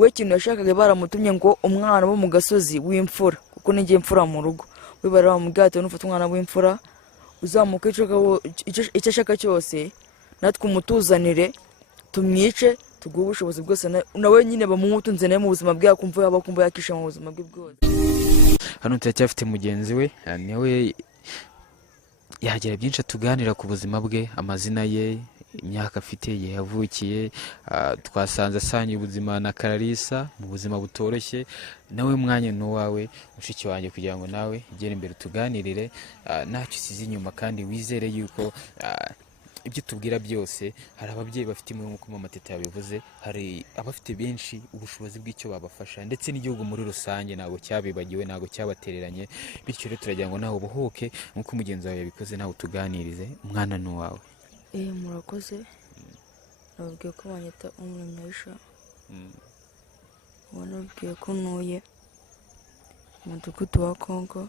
we ikintu yashakaga baramutumye ngo umwana wo mu gasozi w'imfura kuko ninjye imfura mu rugo we baramubwira ati nufata umwana w'imfura uzamuka icyo ashaka cyose natwe umutuzanire tumwice tuguhe ubushobozi bwose nawe nyine bamutunze nawe mu buzima bwe akumva yaba kumva yakisha mu buzima bwe bwose. Hano turacyafite mugenzi we niwe yagira byinshi tuganira ku buzima bwe, amazina ye, imyaka afite, igihe yavukiye. Twasanze asanye ubuzima na Clarissa mu buzima butoroshye. Nawe mwanya n'uwawe mushiki wanjye kugira ngo nawe igere imbere tuganirire ntacyo usize inyuma kandi wizere yuko ibyo tubwira byose. Hari ababyeyi bafite imwe nk'uko mama Teta yabivuze, hari abafite benshi ubushobozi bw'icyo babafasha ndetse n'igihugu muri rusange ntabwo cyabibagiwe, ntabwo cyabatereranye. Bityo rero turagira ngo nawe ubuhuke nk'uko mugenzi wawe yabikoze, nawe utuganirize umwana n'uwawe. Murakoze. Nababwiye ko banyita Umuremyi Aisha. Nababwiye ko ntuye mu mudugudu wa Kongo.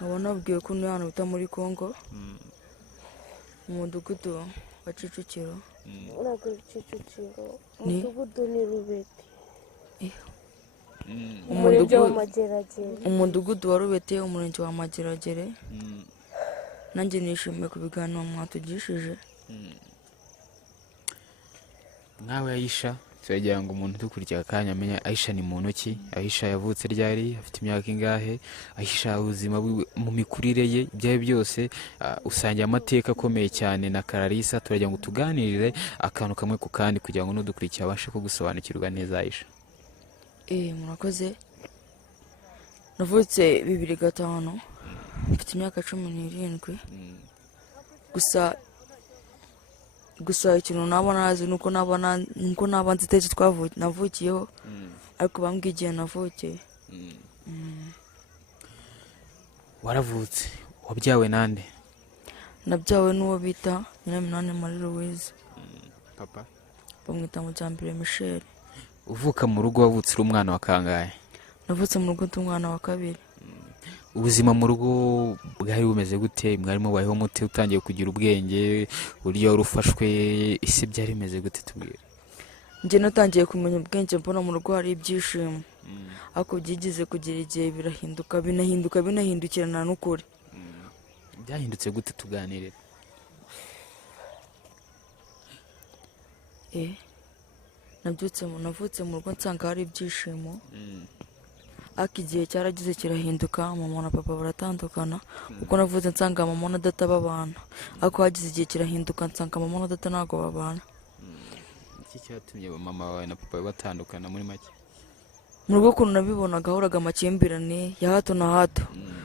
Nababwiye ko ntuye ahantu bita muri Kongo mu mudugudu wa Kicukiro. Umudugudu ni Rubete. Umudugudu wa Rubete, umurenge wa Mageragere. Nanjye nishimiye ku biganiro mwatugishije. Nawe Aisha, turagira ngo umuntu dukurikira akanya amenya Aisha ni muntu ki, Aisha yavutse ryari, afite imyaka ingahe, Aisha ubuzima mu mikurire ye ibyaye byose. Usangiye amateka akomeye cyane na Clarissa. Turagira ngo tuganirire akantu kamwe ku kandi kugira ngo n'udukurikira abashe kugusobanukirwa neza Aisha. Murakoze. Navutse 2005. Mfite imyaka 17. Gusa ikintu nabona nazi nuko nabona nziteze navukiyeho ariko bambwiye igihe navukiye. Waravutse, wabyawe nande? Nabyawe n'uwo bita Nyiraminani Marie Louise. Papa bamwita Mujyambere Michel. Uvuka mu rugo wavutse uri umwana wa kangahe? Navutse mu rugo ndi umwana wa kabiri. Ubuzima mu rugo bwari bumeze gute? Mwarimo bayeho mute utangiye kugira ubwenge, uryo rufashwe, isi byari bimeze gute tubwira? Nje natangiye kumenya ubwenge mbona mu rugo hari ibyishimo. Ako byigize kugira igihe binahindukirana n'ukuri. Byahindutse gute tuganirira? Navutse mu rugo nsanga hari ibyishimo. Ako igihe cyaragize kirahinduka, mama na papa baratandukana kuko navutse nsanga mama na data babana. Ako hagize igihe kirahinduka nsanga mama na data ntago babana. Iki cyatumye mama wawe na papa batandukana muri make? Mu rugo ukuntu nabibonaga horaga amakimbirane ya hato na hato.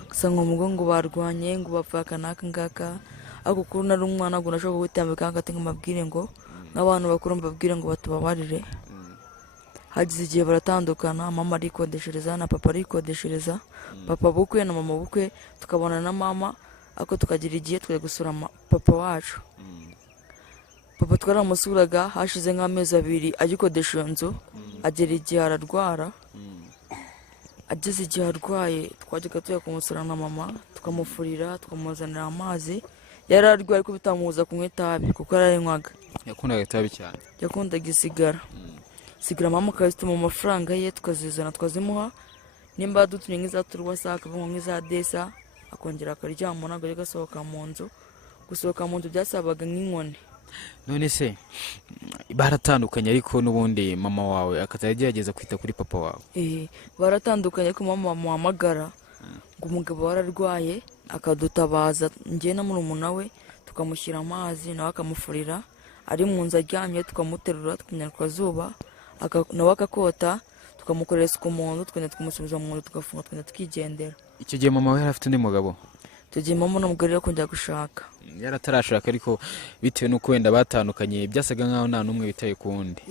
Gusa ngo barwanye ngo bapfaka n'aka ngaka. Ako ukuntu nari umwana ngo nashobora gutambika hagati nk'amabwire ngo n'abantu bakuru mbabwire ngo batubabarire. Hagize igihe baratandukana, mama arikodeshereza na papa arikodeshereza. Papa bukwe na mama bukwe tukabona na mama, ako tukagira igihe twe gusura papa wacu. Papa twaramusuraga hashize nk'amezi 2 agikodesha inzu, agera igihe ararwara. Ageze igihe arwaye twajyaga tuya kumusura na mama, tukamufurira, tukamuzanira amazi. Yari arwaye ko bitamubuza kunywa itabi kuko yararinywaga. Yakundaga itabi cyane? Yakundaga isigara. Sigira mama akazituma amafaranga ye tukazizana twazimuha. Nimba dutumye nk'izaturwa saka bamwe nk'iza desa akongera akaryama ntabwo ari gasohoka mu nzu. Gusohoka mu nzu byasabaga nk'inkoni. None se baratandukanye ariko n'ubundi mama wawe akazagerageza kwita kuri papa wawe? Baratandukanye ko mama muhamagara ngo umugabo wararwaye akadutabaza njye na murumuna we tukamushyira amazi nawe akamufurira. Ari mu nzu aryamye tukamuterura tukunyara kwa zuba nawe akakota tukamukorera isuku mu nzu twenda tukumusubiza mu nzu tugafunga twenda tukigendera. Icyo gihe mama we yari afite undi mugabo? Tugiye mama n'umugore yo kujya gushaka. Yaratarashaka ariko bitewe n'uko wenda batandukanye byasaga nkaho nta numwe witaye ku wundi.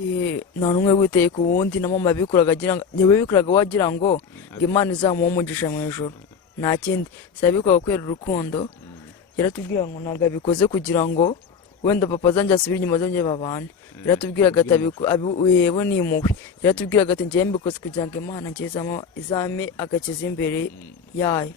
Nta numwe witaye ku wundi na mama bikuraga wagira ngo Imana izamuha umugisha mu ijuru. Nta kindi sabikwaga kwera urukundo. Yaratubwira ngo ntago abikoze kugira ngo wenda papa zanjye asubira inyuma zonye babane. Yaratubwiraga yebo nimuwe. Yaratubwiraga ati ngiye mbikoze kugira ngo Imana ngezamo izame agakiza imbere yayo.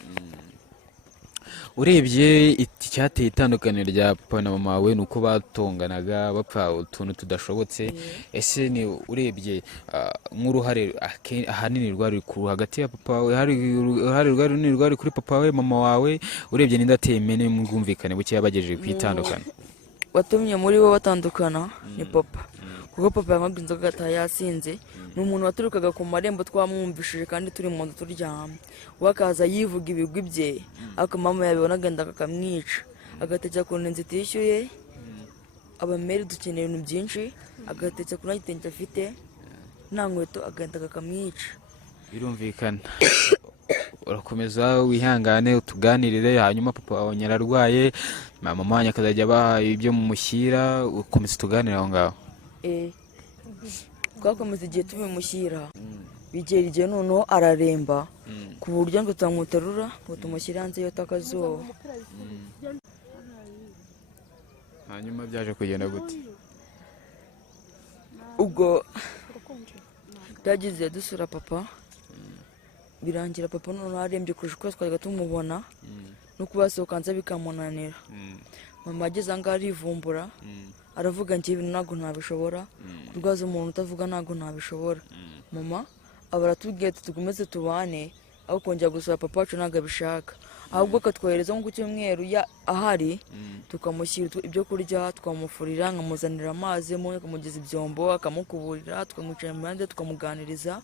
urebye icyateye itandukaniro rya papa na mama wawe ni uko batonganaga bapfa utuntu tudashobotse. Ese ni urebye nk'uruhare ahanini rwari hagati ya papa wawe, hari uruhare runini rwari kuri papa wawe mama wawe, urebye ninde ateye imene mu bwumvikane buke yabagejeje ku itandukana? watumye muri bo batandukana ni papa, kuko papa yanywaga inzoga agataha yasinze. Ni umuntu waturukaga ku marembo twamwumvishije kandi turi mu nzu turyamye, we akaza yivuga ibigwi bye, ariko mama yabibona agenda akamwica, agatekera ku nzu itishyuye, abameri dukeneye ibintu byinshi, agatekera ku gitenge afite nta nkweto, agenda akamwica. Birumvikana. Urakomeza wihangane utuganirire, hanyuma papa wawe nyararwaye, mama wanyu akazajya abaha ibyo mumushyira, ukomeza utuganire aho ngaho. Twakomeza igihe tubimushyira, bigera igihe noneho araremba ku buryo ngo tutamuterura ngo tumushyire hanze iyo takazuba. Hanyuma byaje kugenda gute? Ubwo byagize dusura papa, birangira papa noneho arembye kurusha uko twajyaga tumubona, no kubasohoka hanze bikamunanira. Mama ageze aho ngaho arivumbura, aravuga ngo ibintu ntabwo ntabishobora, kurwaza umuntu utavuga ntabwo ntabishobora. Mama aba aratubwiye ati tugomeze tubane, aho kongera gusura papa wacu ntabwo abishaka, ahubwo akatwohereza nko ku cyumweru ahari, tukamushyira ibyo kurya, tukamufurira, nkamuzanira amazi, akamugeza ibyombo, akamukuburira, tukamwicara impande, tukamuganiriza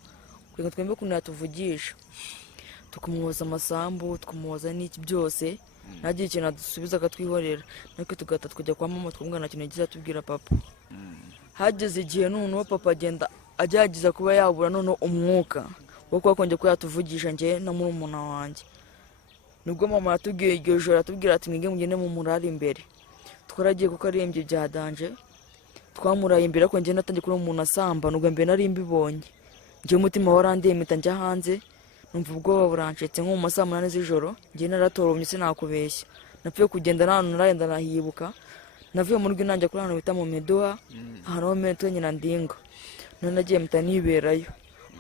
kugira ngo twembe ukuntu yatuvugisha, tukamuhoza amasambu, tukamuhoza n'iki byose, ntagire ikintu adusubiza akatwihorera, natwe tugahita tukajya kwa mama tukamubwira nta kintu yagize atubwira papa. Hageze igihe noneho papa agenda agerageza kuba yabura noneho umwuka wo kuba kongera ko yatuvugisha njye na murumuna wanjye, nibwo mama yatubwiye iryo joro atubwira ati mwige mugende mu murari imbere. Twaragiye kuko arembye bya danje, twamuraye imbere ariko njye natangiye kubona umuntu asamba, nubwo mbere nari mbibonye, njye umutima warandeye mpita njya hanze, numva ubwoba burancetse nko mu ma saa 8 z'ijoro, njye naratoromye sinakubeshya, napfuye kugenda nta hantu naragenda nahibuka, navuye mu rugo nanjye kuri ahantu bita mu Meduha, ahantu ho metero nyina ndinga, none nagiye mpita niberayo,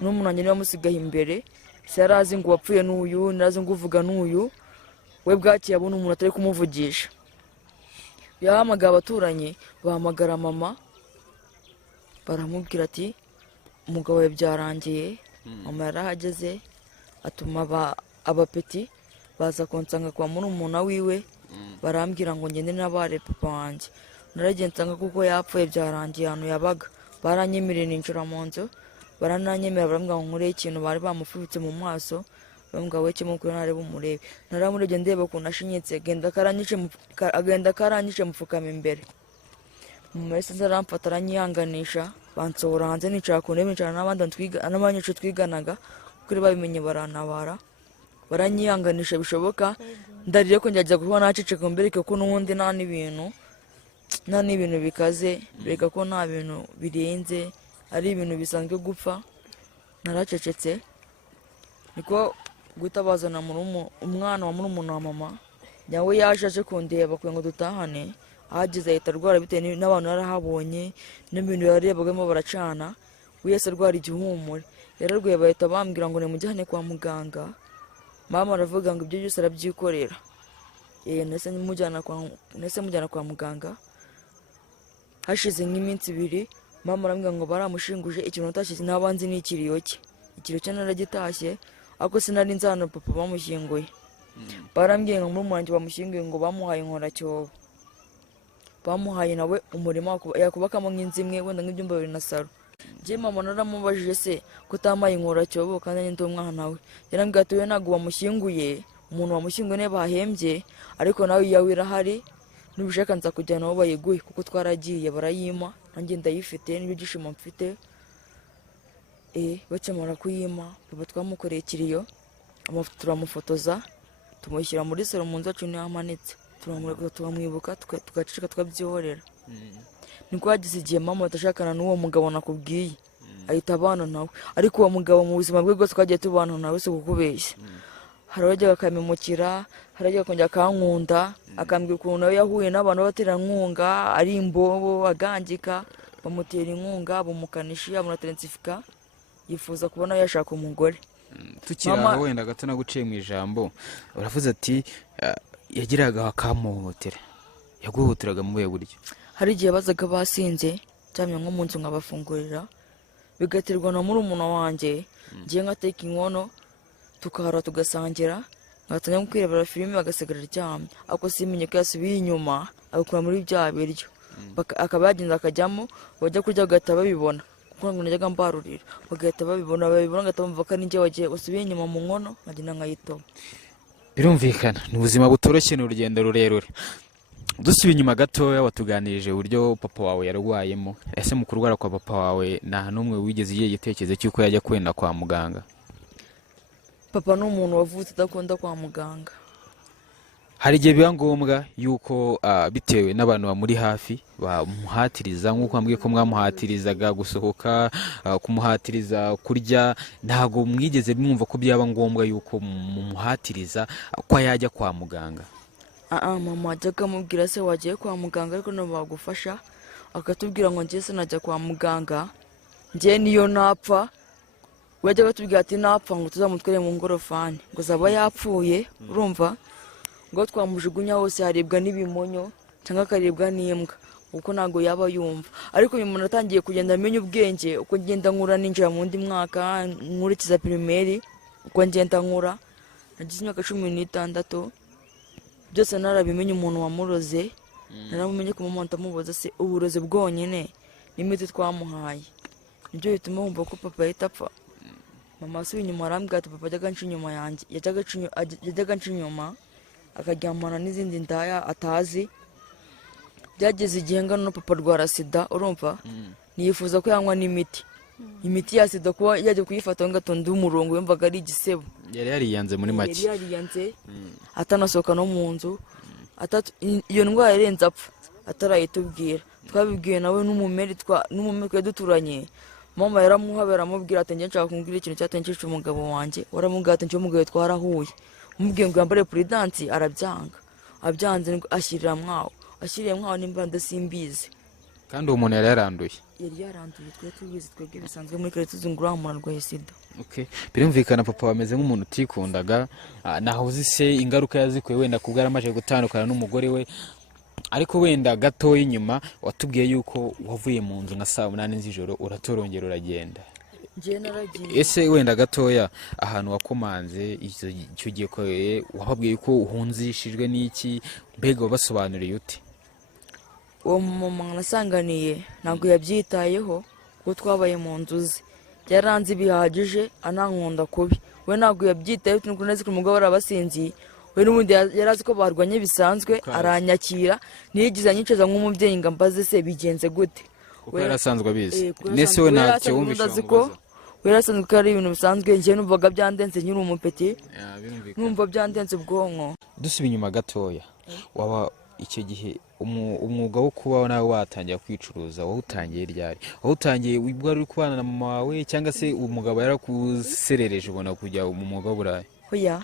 n'umuntu wanjye niwe musigaye imbere, se yarazi ngo wapfuye n'uyu, narazi ngo uvuga n'uyu, we bwakiye abona umuntu atari kumuvugisha. Yahamagara abaturanyi, bahamagara mama, baramubwira ati umugabo we byarangiye. Mama yarahageze, atuma abapeti baza kunsanga kwa murumuna wiwe, barambwira ngo ngende nabare papa wanjye. Naragiye nsanga kuko yapfuye byarangiye ahantu yabaga, baranyemereye ninjira mu nzu, barananyemera barambwira ngo nkure ikintu bari bamufubitse mu maso, bambwira we cyo mukuru narebe umurebe. Naramurebye ndeba ukuntu ashinyitse, agenda karanyishe mupfukama imbere. Mama yese aramfata aranyihanganisha, bansohora hanze nicara ku ntebe, nicara n'abanyeshuri twiganaga, kuri babimenye barantabara, baranyihanganisha bishoboka, ndarire ko njya kubona naceceka mbere ko n'ubundi nta n'ibintu bikaze, bereka ko nta bintu birenze, ari ibintu bisanzwe gupfa. Naracecetse, niko guhita bazana umwana wa murumuna wa mama, nawe yaje aje kundeba kugira ngo dutahane. Ahageze ahita arwara bitewe n'abantu yarahabonye n'ibintu yarebagamo baracana, we yese arwara igihumure, yararwaye bahita bambwira ngo nimujyane kwa muganga. Mama aravuga ngo ibyo byose arabyikorera, nahise mujyana kwa muganga. Hashize nk'iminsi 2, mama arambwira ngo baramushinguje, ikintu atashyize ntabanzi n'ikiriyo cye, ikiriyo cye naragitashye, ariko sinari nzana papa bamushyinguye. Barambwiye ngo murumuna wanjye bamushyinguye ngo bamuhaye inkoracyobo, bamuhaye nawe umurima yakubakamo nk'inzu imwe wenda nk'ibyumba 2 na salo. Njye mama naramubajije se kutamaye inkoracyobo kandi ndi umwana we, yarambwiye ati we ntabwo bamushyinguye, umuntu wamushyinguye ne bahembye, ariko nawe yawe irahari, nubishaka nza kujyana aho bayiguye kuko twaragiye barayima, nanjye ndayifite n'ibyo gishimo mfite. Bakemara kuyima, papa twamukoreye ikiriyo, turamufotoza, tumushyira muri salo mu nzu yacu niho amanitse, turamwibuka tugaceceka tukabyihorera. Niko hagize igihe mama atashakana n'uwo mugabo nakubwiye, ahita abana nawe, ariko uwo mugabo mu buzima bwe bwose twagiye tubana nawe si kukubeshya. Hari abajyaga akamemukira, hari abajyaga kongera akankunda, akambwira ukuntu nawe yahuye n'abantu b'abaterankunga, ari imbobo, agangika, bamutera inkunga, bamukanishi, bamunaterensifika, yifuza kubona yashaka umugore. Tukira wenda gato naguciye mu ijambo, uravuze ati yagiraga akamuhotera, yaguhoteraga mu buhe buryo? hari igihe bazaga basinze cyane nko mu nzu nkabafungurira, bigaterwa na murumuna wanjye, ngiye ngateka inkono tukahara tugasangira, ngatangira kwirebera filime bagasigara aryamye, ariko simenye ko yasubiye inyuma agakura muri bya biryo, akaba yagenda akajyamo, bajya kurya bagahita babibona kuko ngo najyaga mbarurira, bagahita babibona ngahita bumva ko ari njye wagiye wasubiye inyuma mu nkono, nkagenda nkayitoba. Birumvikana ni ubuzima butoroshye, ni urugendo rurerure. Dusubiye inyuma gatoya, watuganirije uburyo papa wawe yarwayemo. Ese mu kurwara kwa papa wawe nta n'umwe wigeze igihe igitekerezo cy'uko yajya kwenda kwa muganga? Papa ni umuntu wavutse adakunda kwa muganga. Hari igihe biba ngombwa yuko bitewe n'abantu bamuri hafi bamuhatiriza, nk'uko wambwiye ko mwamuhatirizaga gusohoka, kumuhatiriza kurya, ntabwo mwigeze mwumva ko byaba ngombwa yuko mumuhatiriza ko yajya kwa muganga? Mama ajyaga amubwira se wagiye kwa muganga ariko nabo bagufasha, akatubwira ngo njye se najya kwa muganga, njye niyo napfa. We yajyaga atubwira ati napfa ngo tuzamutware mu ngorofani, ngo zaba yapfuye, urumva, ngo twamujugunya hose haribwa n'ibimonyo cyangwa akaribwa n'imbwa, kuko ntabwo yaba yumva. Ariko uyu muntu atangiye kugenda amenya ubwenge, uko ngenda nkura ninjira mu ndi mwaka nkurikiza primaire, uko ngenda nkura nagize imyaka 16, byose narabimenye. Umuntu wamuroze naramumenye ko mama ndamubaza se uburoze bwonyine n'imiti twamuhaye nibyo bituma wumva ko papa yahita apfa. Mama asubiye inyuma arambwira ati papa ajyaga nca inyuma yanjye, yajyaga nca inyuma akaryamana n'izindi ndaya atazi. Byageze igihe ngano papa arwara sida, urumva, niyifuza ko yanywa imiti ya sida, kuba yajya kuyifata ngatonda umurongo yumvaga ari igisebo. Yari yariyanze muri make. Yari yariyanze atanasohoka no mu nzu, iyo ndwara yarenze apfa atarayitubwira. Twabibwiye nawe n'umumeri duturanye. Mama yaramuhabera amubwira ati njye nshaka kumbwira ikintu cyatengeje umugabo wanjye, waramubwira ati njye umugabo twarahuye, umubwiye ngo yambare prudence, arabyanga. Abyanze ashyirira mwaho nimba ndasimbizi. Kandi uwo muntu yari yaranduye? Yari yaranduye, twe tubizi, twebwe bisanzwe muri kare tuzungura umuntu arwaye sida. Okay, birumvikana papa wameze nk'umuntu utikundaga, naho uzi se ingaruka yazikuye wenda kubwo yaramaje gutandukana n'umugore we. Ariko wenda gatoya inyuma watubwiye yuko wavuye mu nzu nka 8 z'ijoro uratorongera uragenda. Ngiye naragiye. Ese wenda gatoya ahantu wakomanze icyo gihe ko wababwiye ko uhunzishijwe n'iki, mbega wabasobanuriye ute? Uwo mama nasanganiye ntabwo yabyitayeho kuko twabaye mu nzu ze, yaranze bihagije anankunda kubi. We ntabwo yabyitayeho, nuko nzi ko umugabo arabasinzi, we n'ubundi yarazi ko barwanye bisanzwe, aranyakira, niyigize anyicaza nk'umubyeyi ngo mbaze se bigenze gute. Kuko yarasanzwe abizi. Nese we ntacyo wumvisha ngo we yarasanzwe ko ari ibintu bisanzwe. Njye numvaga byandenze nkiri umupeti, numva byandenze ubwonko. Dusubiye inyuma gatoya, waba icyo gihe umwuga wo kuba nawe watangiye kwicuruza wawutangiye ryari? Wawutangiye ubwo uri kubana na mama wawe cyangwa se umugabo yarakuserereje ubona kujya mu mwuga w'uburayi? Oya,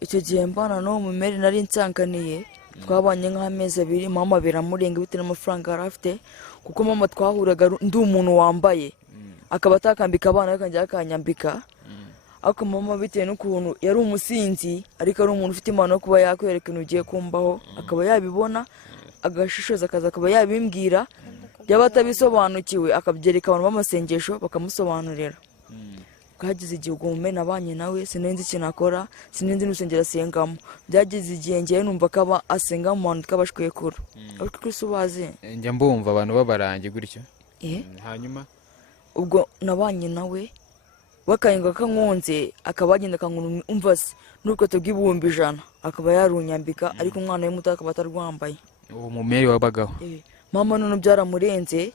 icyo gihe mbana no mu meri nari nsanganiye, twabanye nk'amezi 2. Mama biramurenga bitewe n'amafaranga yari afite, kuko mama twahuraga ndi umuntu wambaye, akaba atakambika abana akajya akanyambika. Ariko mama bitewe n'ukuntu yari umusinzi, ariko ari umuntu ufite impano yo kuba yakwereka ibintu ugiye kumbaho, akaba yabibona agashishoza akaza akaba yabimbwira, yaba atabisobanukiwe akabyereka abantu b'amasengesho bakamusobanurira. Bwagize igihe ubwo mume nabanye nawe sinenzi ikintu akora, sinenzi n'urusengero asengamo. Byageze igihe ngiye numva ko asenga mu bantu tw'abashwekuru. Ariko Kristo ubazi njya mbumva abantu babarangi gutyo. Hanyuma ubwo nabanye nawe wakayinga kankunze, akaba agenda kankunu umva se nuko tubw'ibihumbi 100 akaba yarunyambika, ariko umwana we muto akaba atarwambaye. uwo mumeri wabagaho? Mama none byaramurenze,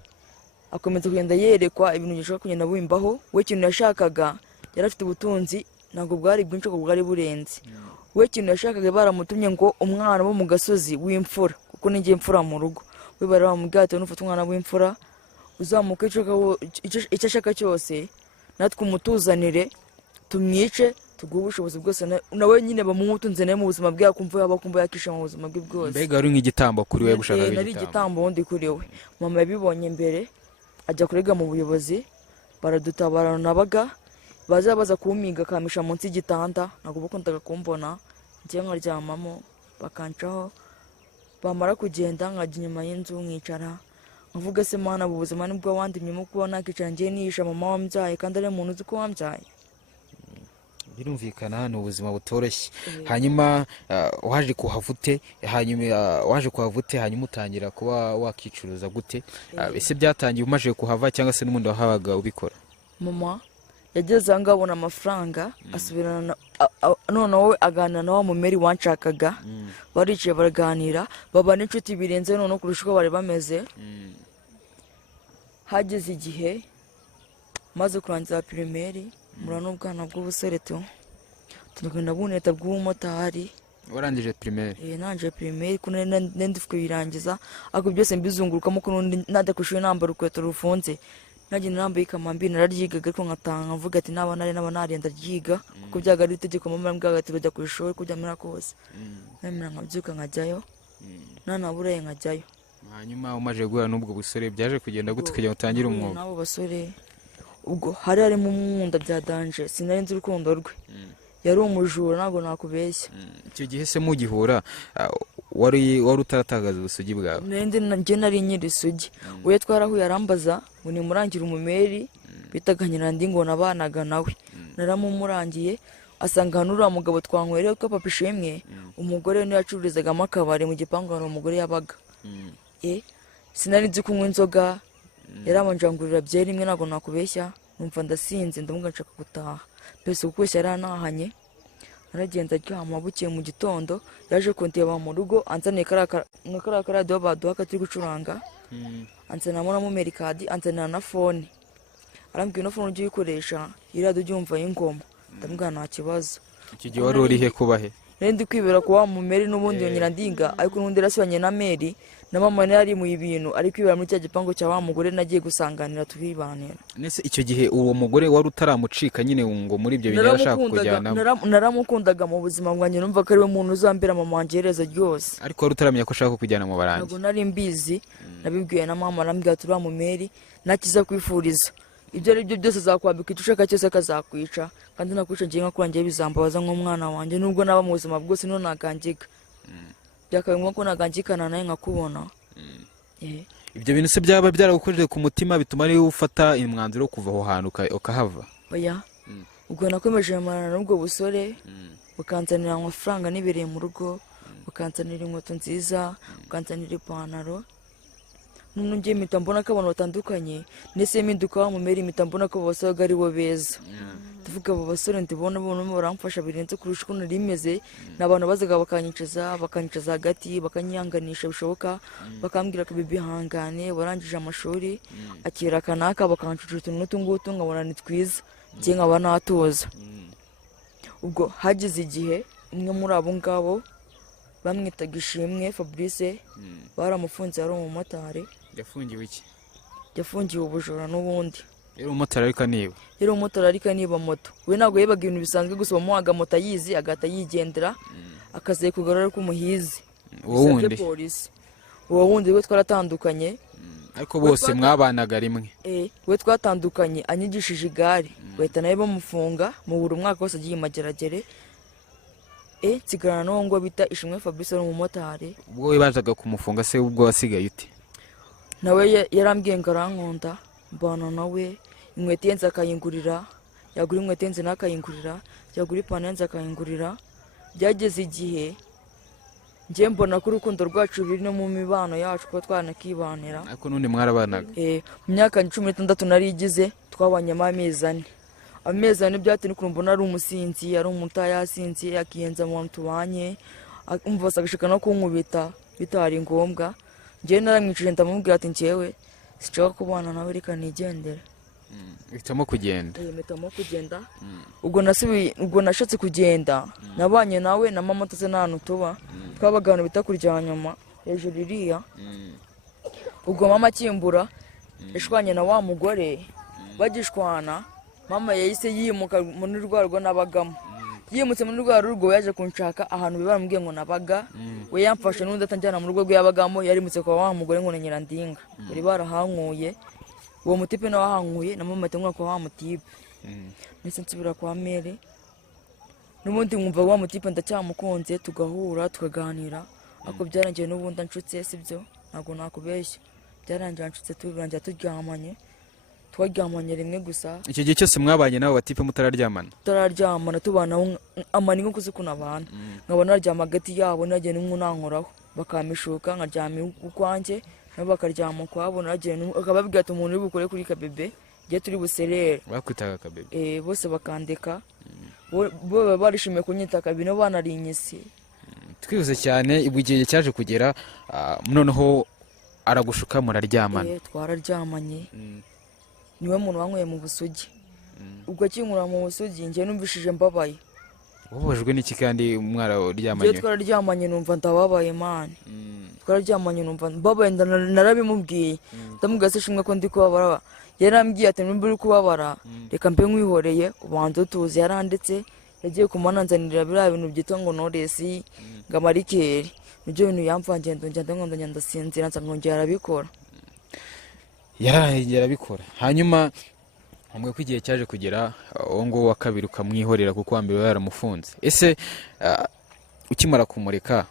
akomeza kugenda yerekwa ibintu gishaka kugenda bimbaho. We kintu yashakaga, yari afite ubutunzi, ntabwo bwari bwinshi ko bwari burenze. We kintu yashakaga baramutumye ngo umwana wo mu gasozi w'imfura, kuko ninjye imfura mu rugo. We baramubwira ati nufata umwana w'imfura uzamuka icyo ashaka cyose, natwe umutuzanire tumwice tuguha ubushobozi bwose, nawe nyine bamutunze nawe mu buzima bwe, akumva yabakumva yakisha mu buzima bwe bwose. Mbega ari nk'igitambo kuri we gushaka nari igitambo wundi kuri we. Mama yabibonye mbere ajya kurega mu buyobozi, baradutabara nabaga baza kumiga kamisha munsi y'igitanda, ntabwo bakundaga kumbona njye nkaryamamo bakancaho, bamara kugenda nkajya inyuma y'inzu nkicara nkavuga se mana ubu buzima nibwo wandimyemo kuba nakicara ngiye nihisha mama wambyaye kandi ari umuntu uzi ko wambyaye. birumvikana ni ubuzima butoroshye. Hanyuma waje kuhavute hanyuma utangira kuba wakicuruza gute? Ese byatangiye umaze kuhava cyangwa se n'umuntu wahabaga ubikora? Mama yageze aho ngabona amafaranga asubirana noneho we aganira na wa mumeri wanshakaga, baricaye baraganira baba n'inshuti birenze noneho kurusha uko bari bameze. Hageze igihe maze kurangiza pirimeri mura n'ubwana bw'ubusore tugenda buneta bw'umumotari. Warangije primaire? Nanje primaire kuko ndifite birangiza ariko byose mbizungurukamo ko nadakushije nambara urukweto rufunze nagiye nambaye ikamambi nararyigaga ariko nkatanga nkavuga ati naba nari ndaryiga kuko byaga ari itegeko mama mbwaga ati bajya ku ishuri kujya muri kose nemera nkabyuka nkajyayo nanaburaye nkajyayo. Hanyuma umaje guhura n'ubwo busore byaje kugenda gute kugira ngo utangire umwuga? Nabo basore ubwo hari harimo umwunda bya danje sinari nzi urukundo rwe, yari umujura ntabwo nakubeshya. Icyo gihe se mugihura wari utaratagaza ubusugi bwawe? Njye nari nyiri isugi, we twarahuye arambaza ngo nimurangira umumeri bitaga Nyirandi ngo nabanaga nawe, naramumurangiye asanga hano uriya mugabo twankwereye ko papa Ishimwe umugore niwe yacururizagamo akabari mu gipangu hari umugore yabaga. Sinari nzi kunywa inzoga, yaramanjangurira byeri rimwe ntabwo nakubeshya, numva ndasinze ndamuga nshaka gutaha pese kuko yari anahanye. Naragenda aryama bukeye mu gitondo yaje kundeba mu rugo anzaniye kariya radiyo baduha turi gucuranga, anzanamo na mumeri kadi anzanira na fone, arambwira ino fone ujye uyikoresha iyi radiyo ujye wumva y'ingoma. ndamubwira nta kibazo. Icyo gihe wari urihe kuba he? Nari ndi kwibera ku wa mumeri n'ubundi yo Nyirandinga ariko n'undi yarasubanye na meri na mama yari mu ibintu ari kwibera muri cya gipangu cya wa mugore nagiye gusanganira tuhibanira. Nese icyo gihe uwo mugore wari utaramucika nyine ngo muri ibyo bintu yarashaka kujyana? Naramukundaga mu buzima bwanjye, numva ko ari we muntu uzambera mama wanjye hereza ryose. Ariko wari utaramenya ko ashaka kujyana mu barangi? Ntabwo nari mbizi, nabibwiye na mama arambwira ati uriya mumeri nakiza kwifuriza ibyo ari byo byose azakwambika icyo ushaka cyose akazakwica kandi nakwica ngiye nka kurangiye bizambabaza nk'umwana wanjye nubwo naba mu buzima bwose no nagangiga byakabaye ngombwa ko nagangikana nawe nkakubona. Ibyo bintu se byaba byaragukojeje ku mutima bituma ari ufata umwanzuro wo kuva aho hantu ukahava? Oya, ubwo nakomeje amarana n'ubwo busore bukanzanira amafaranga nibereye mu rugo, bukanzanira inkweto nziza, bukanzanira ipantaro. None ngiye mpita mbona ko abantu batandukanye ndetse mpinduka wa mumeri mpita mbona ko bose ari bo beza. Tuvuga abo basore ndibona baramfasha birenze kurusha uko nari meze, n'abantu bazaga bakanyicaza hagati bakanyihanganisha bishoboka, bakambwira ko bibihangane warangije amashuri akira kanaka bakancucura utuntu n'utungutu nkabona ni twiza ngiye nkaba natuza. Ubwo hagize igihe umwe muri abo ngabo bamwitaga Ishimwe Fabrice baramufunze ari umumotari. Yafungiwe iki? Yafungiwe ubujura n'ubundi. Yari umumotari ariko aniba? Yari umumotari ariko aniba moto. We ntabwo yebaga ibintu bisanzwe gusa bamuhaga moto ayizi agahita yigendera akazaye kugarura ko umuhizi. Uwo wundi? Uwo wundi we twaratandukanye. Ariko bose mwabanaga rimwe? We twatandukanye anyigishije igare bahita nawe bamufunga mu buri mwaka wose agiye mageragere. Nsigarana n'uwo ngo bita Ishimwe Fabrice ari umumotari. Ubwo we bazaga kumufunga se ubwo wasigaye ute? Nawe yarambwiye ngo arankunda mbana nawe inkweto yenze akayingurira, yagura inkweto yenze n'akayingurira, yagura ipantaro yenze akayingurira. Byageze igihe njye mbona ko urukundo rwacu ruri no mu mibano yacu ko twanakibanira. Ariko n'undi mwarabanaga? Mu myaka 16 nari igize twabanyemo amezi ane byatini kurumbona ari umusinzi, ari umutayasinzi akiyenza mu bantu tubanye, umva sagashika no kunkubita bitari ngombwa. Njye naramwicije ndamubwira ati njyewe sinshaka kubana nawe reka nigendere. Uhitamo kugenda? Mpitamo kugenda. Ubwo nashatse kugenda nabanye nawe na mama tuze n'ahantu tuba twabaga ahantu bita kurya nyuma hejuru iriya. Ubwo mama akimbura yashwanye na wa mugore, bagishwana mama yahise yimuka muri rwa rugo nabagamo. Yimutse muri rwa rugo yaje kunshaka ahantu baramubwiye ngo nabaga, we yamfashe n'undi atanjyana mu rugo rwe yabagamo, yarimutse kwa wa mugore ngo ni Nyirandinga. Bari barahankuye uwo mutipe nawe ahankuye na mama atamwa kwa wa mutipe. Nise nsubira kwa mere n'ubundi nkumva wa mutipe ndacyamukunze tugahura tukaganira ariko byarangiye n'ubundi anshutse sibyo ntabwo nakubeshya byarangiye anshutse turangira twaryamanye rimwe gusa. icyo gihe cyose mwabanye nawe batipe mutararyamana tubana amani nko kuzikuna abantu nkabona naryama hagati yabo nagiye n'umwe unankoraho bakamishuka nkaryama ukwanjye nabo bakaryama ukwabo nagiye akababwira ati umuntu uri bukore kuri kabebe igihe turi buserere bakwitaga kabebe bose bakandeka bo barishimiye kunyita kabi no banarinyise. Twihuse cyane igihe cyaje kugera noneho aragushuka muraryamana. Twararyamanye niwe muntu wanyweye mu busugi ubwo akinkura mu busugi njye numvishije mbabaye. Wababajwe n'iki kandi mwararyamanye? Twararyamanye numva ndababaye man. Twararyamanye numva mbabaye narabimubwiye ndamubwira se shimwe ko ndi kubabara yarambwiye ati nimba uri kubabara reka mbe nkwihoreye ubanza utuzi yarandetse yagiye kumananzanira biriya bintu byitwa ngo noresi ngamarikeri nibyo bintu yamvangiye ndongera ndasinzira nkongera arabikora. Yarabikora hanyuma umwe ko igihe cyaje kugera uwo nguwo wa kabiri ukamwihorera kuko wa mbere yaramufunze. Ese ukimara kumureka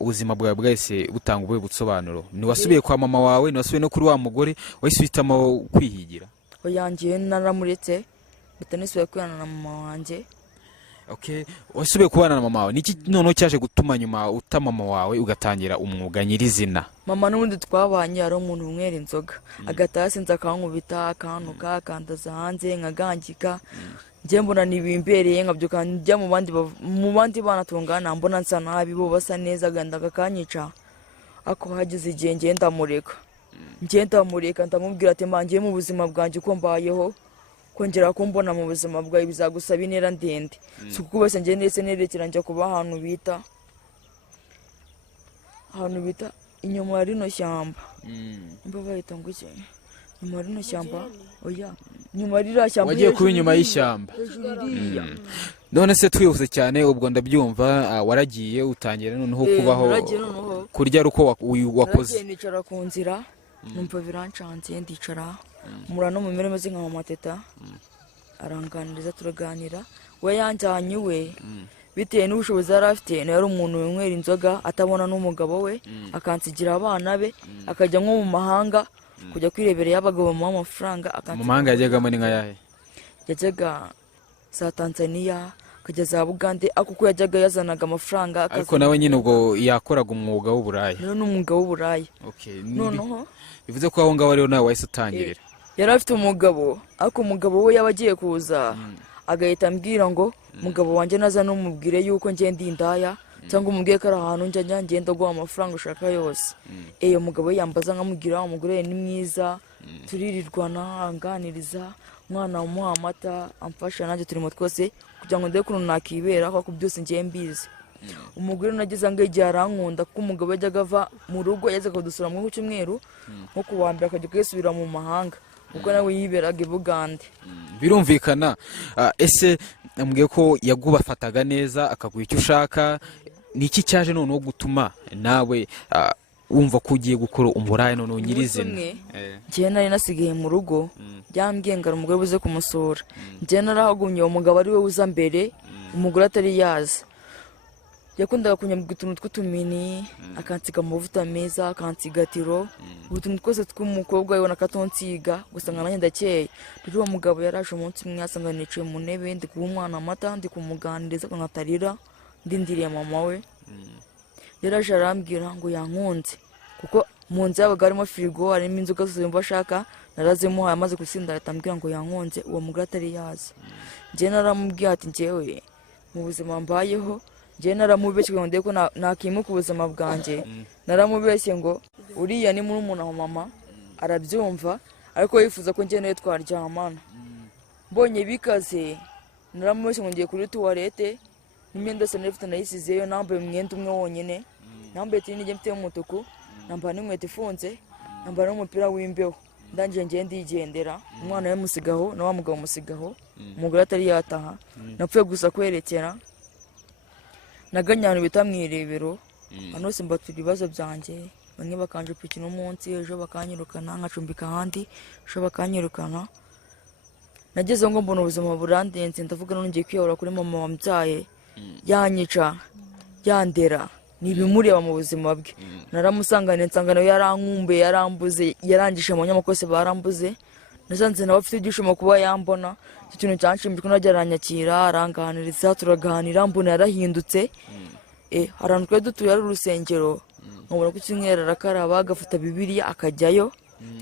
ubuzima bwawe bwahise butanga ubuhe busobanuro? Niwasubiye kwa mama wawe? Niwasubiye no kuri wa mugore wahise uhitamo kwihigira? Oyangiye naramuretse bitanisubiye kubana na mama wanjye. Okay, wasubiye kubana na mama wawe. Niki noneho cyaje gutuma nyuma uta mama wawe ugatangira umwuga nyirizina? Mama n'ubundi twabanye ari umuntu unywera inzoga agatasi nza akankubita akantuka akandaza hanze nkagangika njye mbona nibimbereye nkabyuka njya mu bandi bana tungana mbona nsa nabi bo basa neza agandaga kanyica ako hagize igihe ngenda mureka ndamubwira ati mbangiye mu buzima bwanjye uko mbayeho kongera kumbona mu buzima bwawe bizagusaba intera ndende suko bose njye ndetse nerekera njya kuba ahantu bita inyuma ya rino shyamba mba bahita ngo iki inyuma ya rino shyamba oya inyuma ririya shyamba wagiye kuba inyuma y'ishyamba. None se twihuse cyane ubwo ndabyumva waragiye utangira noneho kubaho kurya ari uko wakoze? Nicara ku nzira numva birancanze ndicara mura no mu mere meze nka mama teta aranganiriza turaganira we yanjanye we bitewe n'ubushobozi yari afite yari umuntu winywera inzoga atabona n'umugabo we akansigira abana be akajya nko mu mahanga kujya kwirebera y'abagabo mu amafaranga mu mahanga yajyagamo ni nka yahe? Yajyaga za Tanzania akajya za Bugande kuko yajyaga yazanaga amafaranga ariko nawe nyine ubwo yakoraga umwuga w'uburaya? N'umwuga w'uburaya. Okay, noneho bivuze ko aho ngaho rero nawe wahise utangirira? Yari afite umugabo ariko umugabo we yabagiye kuza agahita ambwira ngo umugabo wanjye naza numubwire yuko njye ndi indaya cyangwa umubwiye ko ari ahantu njya ngenda guha amafaranga ushaka yose. Umugabo yambaza nkamubwira umugore ni mwiza turirirwana anganiriza umwana umuha amata amfasha nanjye turimo twose kugira ngo ndebe ukuntu nakibera kuko byose njye mbizi. Umugore nagize ngo igihe arankunda kuko umugabo yajyaga ava mu rugo yazaga kudusura mu cyumweru nko kuwa mbere akajya kwisubira mu mahanga kuko nawe yiberaga i Bugande. Birumvikana. Ese ambwiye ko yagubafataga neza akaguha icyo ushaka, niki cyaje noneho gutuma nawe wumva ko ugiye gukora umurayi noneho nyirizina? Njye nari nasigaye mu rugo byambwiye ngo umugore buze kumusura njye narahagumye umugabo ari we uza mbere umugore atari yaza. Yakundaga kunyambika utuntu tw'utumini akansiga amavuta meza akansigatiro utuntu twose tw'umukobwa yabona akatonsiga gusa nkana ndakeye. Rero uwo mugabo yaraje umunsi umwe asanga nicaye mu ntebe ndi kuba umwana amata ndi kumuganiriza nkanatarira ndindiriye mama we. Yaraje arambwira ngo yankunze kuko mu nzu yabaga harimo firigo harimo inzoga zose yumva ashaka narazimuhaye amaze gusinda atambwira ngo yankunze uwo mugore atari yaza. Njye naramubwiye ati njyewe mu buzima mbayeho njye naramubeshye ngo ndeko nakimuka ubuzima bwanjye naramubeshye ngo uriya ni muri umuntu wa mama arabyumva ariko yifuza ko njye nawe twaryamana. Mbonye bikaze naramubeshye ngo ngiye kuri tuwarete n'imyenda yose nari mfite nayisizeyo nambaye umwenda umwe wonyine nambaye tinige mfite y'umutuku nambara n'inkweto ifunze nambara n'umupira w'imbeho ndangije njye ndigendera umwana we musigaho na wa mugabo musigaho umugore atari yataha napfuye gusa kwerekera naganyana bita mwirebero hano se mbatura ibibazo byanjye bamwe bakanjupikira umunsi ejo bakanyirukana nkacumbika ahandi ejo bakanyirukana. Nageze ngo mbona ubuzima burandenze ndavuga none ngiye kwiyahura kuri mama wambyaye yanyica yandera ni ibimureba mu buzima bwe. Naramusanganiye nsangano yarankumbuye yarambuze yarangije mu nyamakose barambuze nasanze nawe afite ibyishimo kuba yambona. Icyo kintu cyanshimishije ko najya aranyakira aranganiriza turaganira mbona yarahindutse. Hari ahantu twari dutuye ari urusengero nkabona ko Cyumweru arakaraba agafata Bibiliya akajyayo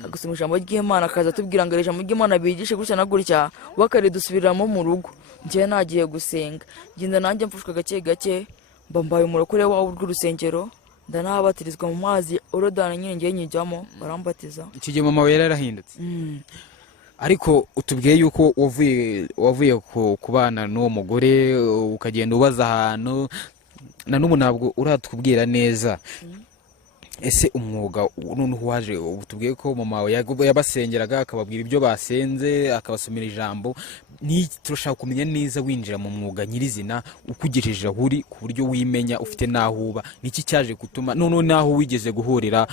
agasoma ijambo ry'Imana akaza atubwira ngo ijambo ry'Imana bigishe gutya na gutya bakari dusubiramo mu rugo. Njye nagiye gusenga ngenda nanjye mfushwa gake gake mbambaye umurokore wawe rw'urusengero ndanahabatirizwa mu mazi urodana nyine ngiye nyijyamo barambatiza. icyo gihe mama we yarahindutse. Ariko utubwiye yuko wavuye ku bana n'uwo mugore ukagenda ubaza ahantu na n'ubu ntabwo uratubwira neza. Ese umwuga noneho waje utubwiye ko mama wawe yabasengeraga akababwira ibyo basenze akabasomera ijambo. Turashaka kumenya neza winjira mu mwuga nyirizina ukugejeje aho uri ku buryo wimenya ufite n'aho uba niki cyaje gutuma noneho n'aho wigeze guhurira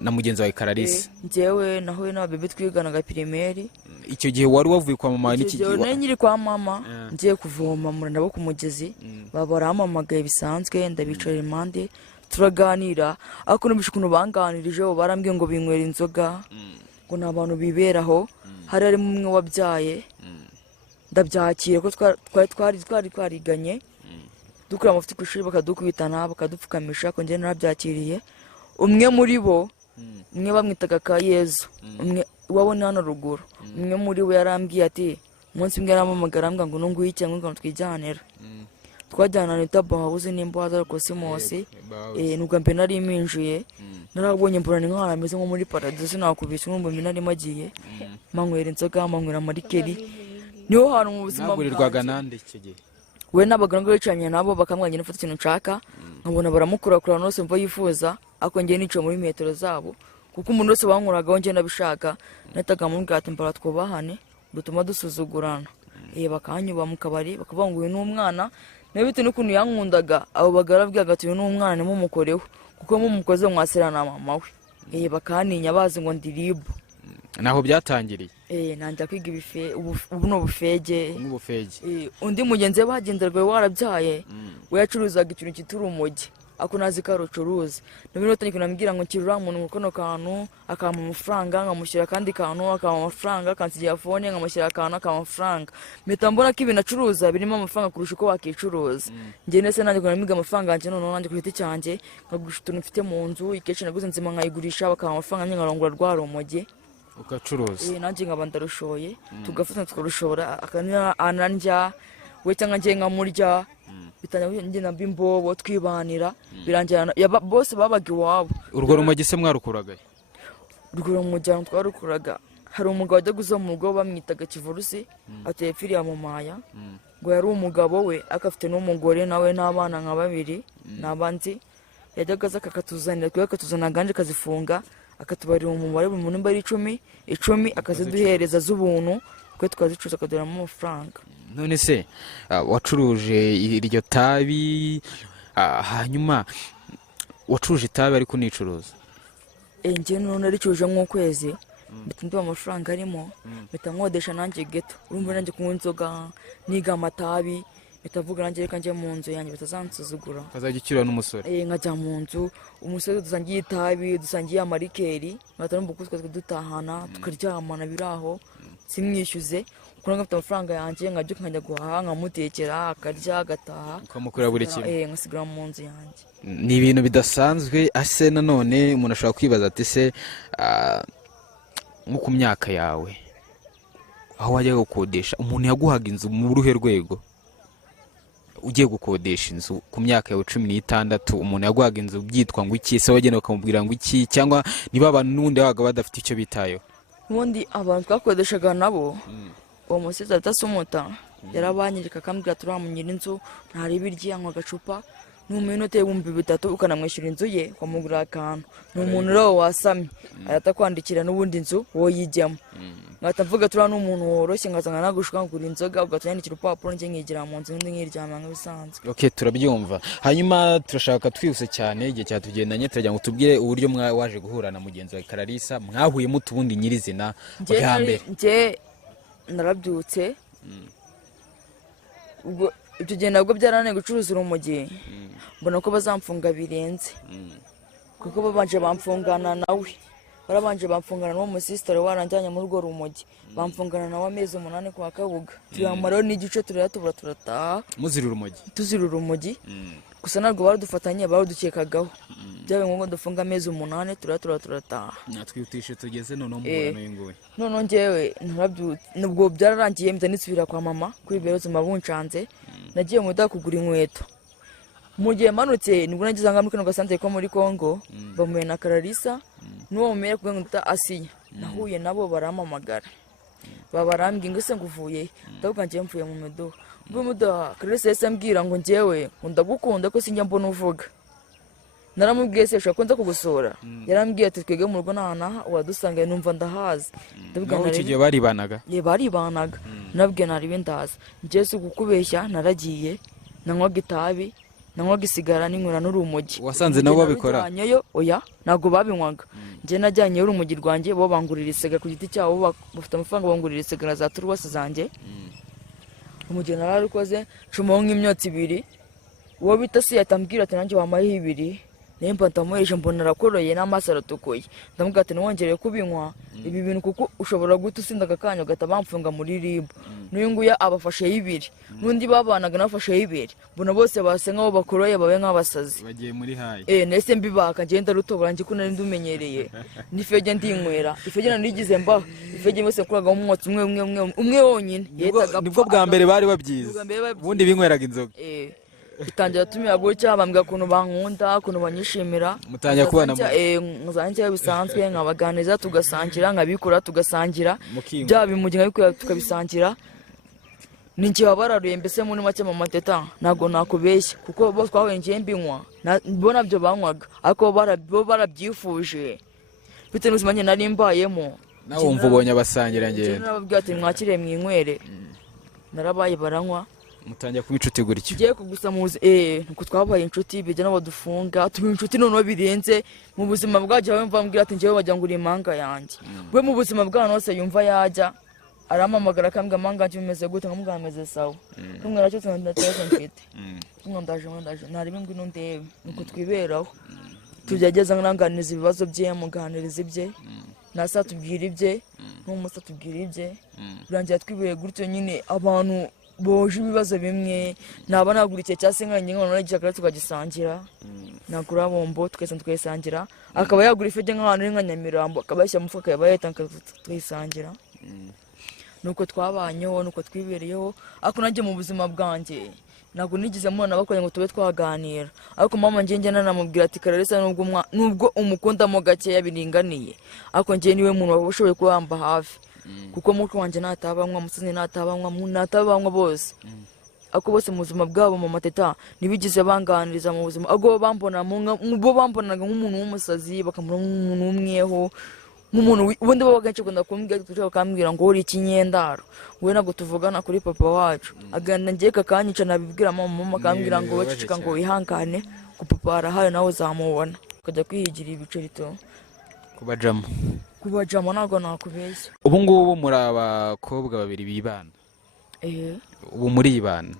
na mugenzi wawe Clarisse. Njyewe nahuye n'ababebe twiganaga primaire. Icyo gihe wari wavuye kwa mama n'iki gihe? Nari nyiri kwa mama ngiye kuvoma muri nabo ku mugezi barampamagaye bisanzwe ndabicara impande turaganira ariko numvise ukuntu banganirije barambwiye ngo binywera inzoga ngo ni abantu biberaho hari harimo umwe wabyaye ndabyakira ko twari twariganye dukora amafuti ku ishuri bakadukubitana bakadupfukamisha ko njye narabyakiriye. Umwe muri bo umwe bamwitaga ka Yezu umwe wabona hano ruguru umwe muri we yarambwiye ati umunsi umwe yarampamagara ambwira ngo nunguye cyangwa ngo twijyanira twajyana nita bahuze n'imbaza za Cosmos. Nubwo mbe nari iminjuye narabonye mbona ni nk'ahantu ameze nko muri paradise sinakubise nkumva mbi nari magiye manywera inzoga manywera marikeri niho hantu mu buzima bwagurirwaga nande icyo gihe we n'abaganga bicanye nabo bakamwanya nifata ikintu nshaka nkabona baramukurakura nose mva yifuza ako ngiye nico muri metero zabo kuko umuntu wese bankuragaho ngiye nabishaka nataga mu bwate mbara twubahane dutuma dusuzugurana. Bakanyuba mu kabari bakavuga ngo uyu n'umwana nabite n'ukuntu yankundaga abo bagarabwiraga ati uyu n'umwana nimumukoreho kuko mumukoze mwasirana mama we. Bakaninya bazi ngo ndiribu naho byatangiriye. Nanjya kwiga ubu no bufege. Undi mugenzi bagenderwe warabyaye we yacuruzaga ikintu kituri umugi ako nazi karucuruza nabino tanyiko nambwira ngo kirura umuntu mukono kantu akama amafaranga ngamushyira kandi kantu akama amafaranga kansigiye phone ngamushyira kantu akama amafaranga mpita mbona ko ibintu acuruza birimo amafaranga kurusha uko wakicuruza. Njye nese nanjye ko namiga amafaranga nje none nanjye ku giti cyanjye ngagurisha utuntu mfite mu nzu ikeche naguze nzima nkayigurisha bakama amafaranga nyengarongura rwaro umugi ugacuruza. Nanjye ngabanda rushoye tugafata tukarushora ananja we cyangwa ngiye nkamurya bitanya ngiye na bimbo twibanira birangira bose babaga iwabo. Urwo rumogi se mwarukuraga? Urwo rumujyana twarukuraga hari umugabo wajya guza mu rugo bamwitaga Kivurusi ateye firiya mu maya ngo yari umugabo we akafite n'umugore nawe n'abana nka babiri n'abanzi yajyaga aza akatuzanira akatuzana ganje kazifunga akatubarira umubare buri muntu mbari 10 akaziduhereza z'ubuntu kwe tukazicuza akaduramo amafaranga. None se wacuruje iryo tabi hanyuma wacuruje itabi ariko nicuruza? Njye none aricuruje nk'ukwezi bitindwa amafaranga arimo bitankodesha nanjye geto urumva nanjye kunywa inzoga niga amatabi bitavuga nanjye reka njye mu nzu yanjye batazansuzugura kazajya ukira n'umusore. Nkajya mu nzu umusore dusangiye itabi dusangiye amarikeri ngatarumva kuzwe dutahana tukaryamana biraho simwishyuze kuko ngafite amafaranga yanjye nkajya nkajya guhaha nkamutekera akarya agataha ukamukorera buri kimwe ngasigara mu nzu yanjye. Ni ibintu bidasanzwe. Ase nanone umuntu ashobora kwibaza ati se nko ku myaka yawe aho wajya gukodesha umuntu yaguhaga inzu mu ruhe rwego? Ugiye gukodesha inzu ku myaka yawe 16 umuntu yaguhaga inzu byitwa ngo iki se wagenda ukamubwira ngo iki cyangwa niba abantu n'undi baga badafite icyo bitayo? Ubundi abantu twakodeshaga nabo uwo musizi atasumuta yarabanyirika akambwira turamunyira inzu ntari birya ngo agacupa n'umunota 3,000 ukanamwishyura inzu ye kwamugura akantu n'umuntu rero wasamye aratakwandikira n'ubundi inzu wo yijyamo ngatavuga tura n'umuntu woroshye ngazanga nagushuka ngura inzoga ugatanyandikira urupapuro nje nkigira mu nzu ndi nkiryama nk'ibisanzwe. Okay, turabyumva. Hanyuma turashaka twihuse cyane igihe cyatugendanye turajya ngo tubwire uburyo waje guhura na mugenzi wa Clarisse mwahuye mutubundi nyirizina bwa mbere. Nje narabyutse ubwo ibyo gihe nabwo byarananiye gucuruza urumogi mbona ko bazamfunga birenze kuko babanje bamfungana nawe barabanje bamfungana n'uwo musisitari waranjyanye muri urwo rumogi bamfungana nawe amezi 8 kwa Kabuga tuyamaraho n'igice turayatubura turataha tuzira urumogi gusa ntabwo barudufatanye barudukekagaho byabaye ngombwa dufunga amezi 8 turataha natwihutishe tugeze noneho mubona y'ingoye noneho njyewe narabyutse nubwo byararangiye mpita nisubira kwa mama kwibera ubuzima bunshanze nagiye mu da kugura inkweto mu gihe manutse nibwo nagize muri kano gasantere ko muri Kongo bamuye na Kararisa n'uwo mumera kugira ngo Asiya nahuye nabo baramamagara babarambye ngo se nguvuye ndavuga ngiye mvuye mu medo bumuda Kararisa yese ambwira ngo njyewe ndagukunda ko sinjya mbona uvuga naramubwiye se ushaka nza kugusura yarambwiye ati twege mu rugo nahana wadusanga numva ndahazi ndavuga nari igihe baribanaga nabwiye nari bindaza njye se gukubeshya naragiye nanywaga itabi nanywaga isigara n'inkwera n'urumogi wasanze nabo babikora oya ntabwo babinywaga njye najyanye urumogi rwanjye bo bangurira isega ku giti cyabo bafite amafaranga bangurira isega za turuwasi zanjye umugi nararukoze cumaho nk'imyotsi 2 uwo bita se yatambwira ati nanjye wamaye 2 nemba ntamuheje mbona arakoroye n'amaso aratukuye ndamubwira ati nongereye kubinywa ibi bintu kuko ushobora guta usinda akanya gatabamfunga muri RIB n'uyu nguya abafashe 2 n'undi babanaga nafashe 2 mbona bose base nk'abo bakoroye babe nk'abasazi bagiye muri hayi nese mbibaka ngenda rutobora njye ko nari ndumenyereye n'ifege ndinywera ifege narigize mba ifege bose kuraga umwotsi umwe wonyine yetaga nibwo bwa mbere bari babyiza ubundi binyweraga inzoga itangira tumira gutya bambwira kuntu bankunda kuntu banyishimira mutangira kubana muzanjye bisanzwe nkabaganiza tugasangira nkabikora tugasangira bya bimuginga bikora tukabisangira ninjye babararuye mbese muri make mu mateta nago nakubeshya kuko bo twahuye ngiye mbinywa mbona byo banywaga ariko bo barabyifuje bite n'ubuzima njye nari mbayemo nawe wumva ubonye abasangira njye nababwira ati mwakire mwinywere narabaye baranywa mutangira kuba inshuti gutyo ngiye kugusa muzi nuko twabaye inshuti bijya nabo dufunga tuba inshuti noneho birenze mu buzima bwaje bamva mbwira ati ngiye bajya ngura imanga yanjye we mu buzima bwa nose yumva yajya aramamagara akambwa amanga yanjye bimeze gute nkamubwira ameze sawa tumwera cyo tundateze mfite ndaje nari bingi n'undebe nuko twiberaho tujyageza nganganiza ibibazo bye muganiriza ibye nasa tubwira ibye n'umusa tubwira ibye birangira twibere gutyo nyine abantu boje ibibazo bimwe naba nagurikiye cyase nkanye nk'abantu nagiye tukagisangira nagura bombo tukayisangira akaba yagura ifege nk'ahantu nka Nyamirambo akaba yashya mufuka yabayeta tukayisangira nuko twabanyeho nuko twibereyeho ako nanjye mu buzima bwanjye nago nigize mubona bakoye ngo tube twaganira ariko mama njye nanamubwira ati Kararisa nubwo umukundamo gake yabiringaniye ako njye niwe muntu washoboye kubamba hafi kuko muko wanje natabamwa musinzi natabamwa bose ako bose mu buzima bwabo mu mateta nibigize banganiriza mu buzima ago bambona bo bambonaga nk'umuntu w'umusazi bakamura nk'umuntu w'umweho nk'umuntu ubundi bo bagenshi kunda kumbwira tuje bakambwira ngo uri ikinyendaro we nago tuvugana kuri papa wacu aganda ngiye kakanyica nabibwira mama akambwira ngo wacicika ngo wihangane ku papa arahaye nawe uzamubona kujya kwihigira ibiceri to kubajamo ntabwo nakubeshya ubu ngubu muri abakobwa babiri bibana ubu muri ibana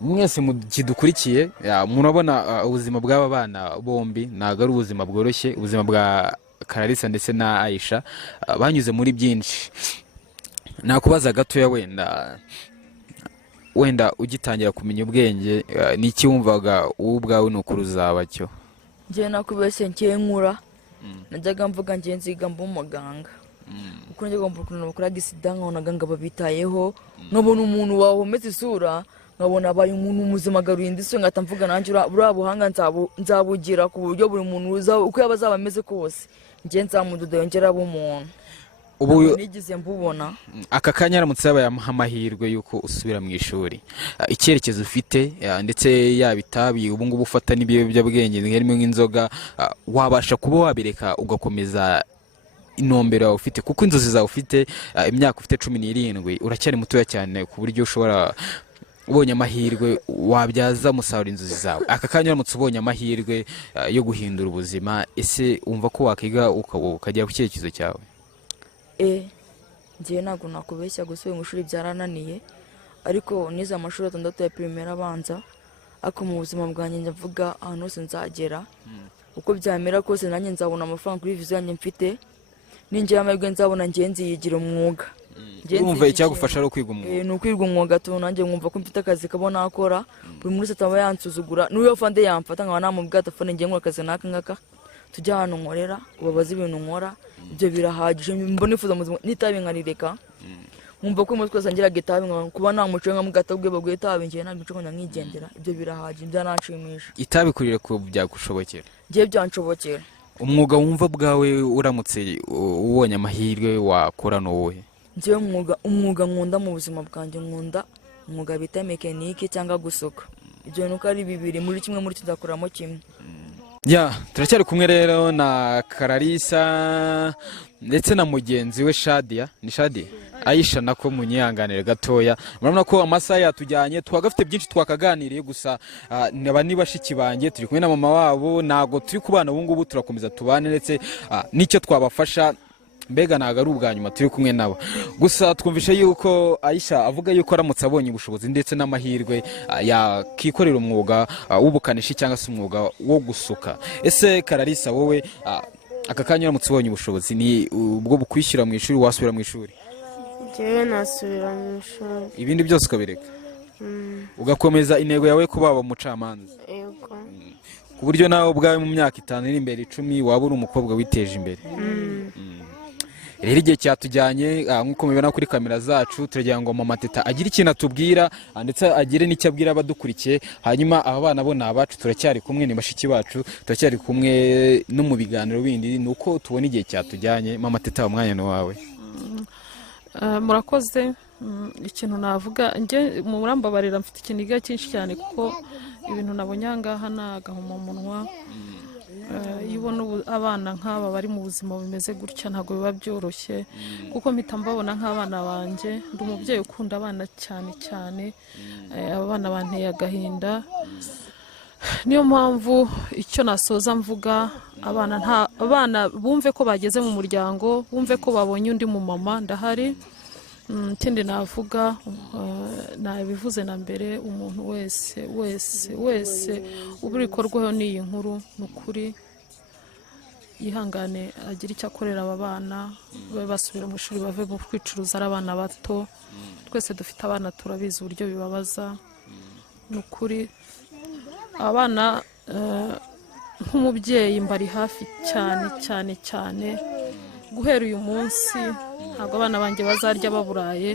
mwese mukidukurikiye murabona ubuzima bw'aba bana bombi ntabwo ari ubuzima bworoshye ubuzima bwa Kararisa ndetse na Aisha banyuze muri byinshi nakubaza gatoya wenda ugitangira kumenya ubwenge n'iki wumvaga wowe ubwawe n'ukuri uzaba cyo njye nakubeshye ngiye nkura najyaga mvuga ngiye nziga mba umuganga kuko njye ngomba kuntu bakora gisida nkabona ngo babitayeho nkabona umuntu wahometse isura nkabona abaye umuntu muzima garurinda isi ngata mvuga nanjye buriya buhanga nzabugira ku buryo buri muntu uko yaba azaba ameze kose njye nzamudoda yongera aba umuntu ubu nigize mbubona aka kanya aramutse yabaye amahirwe yuko usubira mu ishuri icyerekezo ufite ndetse yaba itabi ubu ngubu ufata n'ibiyobyabwenge harimo nk'inzoga wabasha kuba wabireka ugakomeza intumbero yawe ufite kuko inzozi zawe ufite imyaka ufite 17 uracyari mutoya cyane ku buryo ushobora ubonye amahirwe wabyaza umusaruro inzozi zawe aka kanya uramutse ubonye amahirwe yo guhindura ubuzima ese wumva ko wakiga ukagera ku cyerekezo cyawe ngiye ntabwo nakubeshya gusubira mu ishuri byarananiye ariko nize amashuri 6 ya primaire abanza, ariko mu buzima bwanjye ndavuga ahantu hose nzagera uko byamera kose nanjye nzabona amafaranga kuri viziyo yanjye mfite, ninjye amahirwe nzabona ngenzi yigira umwuga. urumva icyagufasha ari ukwiga umwuga? Ni ukwiga umwuga tu, nanjye nkumva ko mfite akazi kabona akora, buri munsi ataba yansuzugura, n'uyo fande yamfata nkaba namubwira atafone ngiye nkora akazi naka ngaka, tujya hano nkorera ubabaza ibintu nkora, ibyo birahagije. Mbona ifuza mu buzima n'itabi nkarireka, nkumva ko umutwe wese ngiraga itabi kuba nta muco nka mugata ubwe baguye itabi ngiye nta muco ngo nkigendera, ibyo birahagije, byananshimisha. Itabi kurire ko byagushobokera? Ngiye byanshobokera. Umwuga wumva bwawe uramutse ubonye amahirwe wakora n'uwuhe? Ngiye umwuga nkunda mu buzima bwanjye, nkunda umwuga bita mekanike cyangwa gusuka. Ibyo nuko ari bibiri muri kimwe muri tuzakoramo kimwe. Ya, turacyari kumwe rero na Kararisa ndetse na mugenzi we Shadia. Ni Shadia? Aisha nako munyihanganire gatoya. Murabona ko amasaha yatujyanye, twagafite byinshi twakaganiriye, gusa naba nibashiki banjye turi kumwe na mama wabo, nago turi kubana ubu ngubu, turakomeza tubane ndetse nicyo twabafasha, mbega naga ari ubwa nyuma turi kumwe nabo. Gusa twumvishe yuko Aisha avuga yuko aramutse abonye ubushobozi ndetse n'amahirwe yakikorera umwuga w'ubukanishi cyangwa se umwuga wo gusuka. Ese Kararisa, wowe aka kanya uramutse ubonye ubushobozi, ni ubwo bukwishyura mu ishuri, wasubira mu ishuri? Njyewe nasubira mu ishuri. Ibindi byose ukabireka ugakomeza intego yawe kuba umucamanza? Yego. Ku buryo nawe ubwawe mu myaka 5 iri imbere 10 waba uri umukobwa witeje imbere. Rero igihe cyatujyanye, nk'uko mubibona kuri kamera zacu, turagira ngo mama Teta agire ikintu atubwira ndetse agire n'icyo abwira abadukurikiye. Hanyuma aba bana bo nabacu, turacyari kumwe, ni bashiki bacu, turacyari kumwe no mu biganiro bindi, nuko tubona igihe cyatujyanye. Mama Teta, umwanya ni wawe. Murakoze. Ikintu navuga, nge murambabarira mfite ikiniga cyinshi cyane kuko ibintu nabonye ahangaha nagahuma umunwa. Iyo ubona abana nk'aba bari mu buzima bimeze gutya ntabwo biba byoroshye, kuko mpita mbabona nk'abana banjye. Ndi umubyeyi ukunda abana cyane cyane, abana banteye agahinda. Niyo mpamvu icyo nasoza mvuga, abana bumve ko bageze mu muryango, bumve ko babonye undi mu mama ndahari. Ikindi navuga, nabivuze na mbere, umuntu wese uburikorwaho n'iyi nkuru, n'ukuri yihangane agira icyo akorera aba bana, basubira mu ishuri, bave mu kwicuruza ari abana bato. Twese dufite abana, turabizi uburyo bibabaza. N'ukuri abana, nk'umubyeyi mbari hafi cyane cyane cyane. Guhera uyu munsi ntabwo abana banjye bazarya baburaye,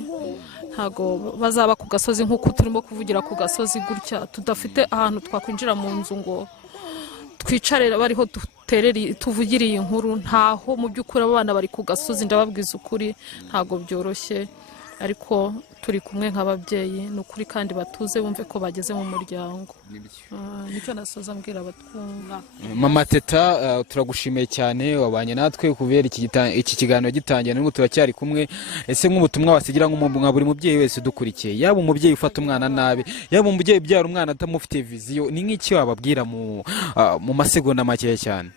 ntabwo bazaba ku gasozi nk'uko turimo kuvugira ku gasozi gutya, tudafite ahantu twakwinjira mu nzu ngo twicare bariho tuvugire iyi nkuru. Ntaho mu by'ukuri abana bari ku gasozi, ndababwiza ukuri ntabwo byoroshye, ariko turi kumwe nk'ababyeyi, ni ukuri, kandi batuze, bumve ko bageze mu muryango. Nicyo nasoza mbwira abatwumva. Mama Teta, turagushimiye cyane, wabanye natwe kubera iki kiganiro gitangiye, n'ubu turacyari kumwe. Ese nk'ubutumwa wasigira nka buri mubyeyi wese udukurikiye, yaba umubyeyi ufata umwana nabi, yaba umubyeyi ubyara umwana atamufite viziyo, ni nk'iki wababwira mu masegonda makeya cyane?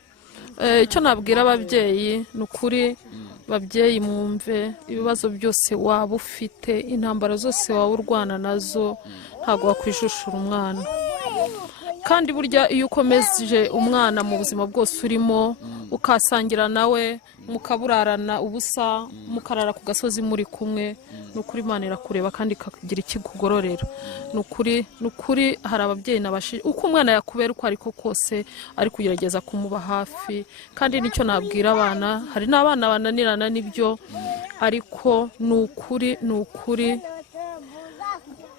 Icyo nabwira ababyeyi, ni ukuri, babyeyi mwumve, ibibazo byose waba ufite, intambara zose waba urwana nazo, ntabwo wakwishushura umwana. Kandi burya iyo ukomeje umwana mu buzima bwose urimo, ukasangira nawe, mukaburarana ubusa, mukarara ku gasozi muri kumwe, ni ukuri Imana irakureba kandi ikagira ikikugororera. Ni ukuri hari ababyeyi nabashije, uko umwana yakubera uko ariko kose, ari kugerageza kumuba hafi. Kandi nicyo nabwira abana, hari n'abana bananirana n'ibyo, ariko ni ukuri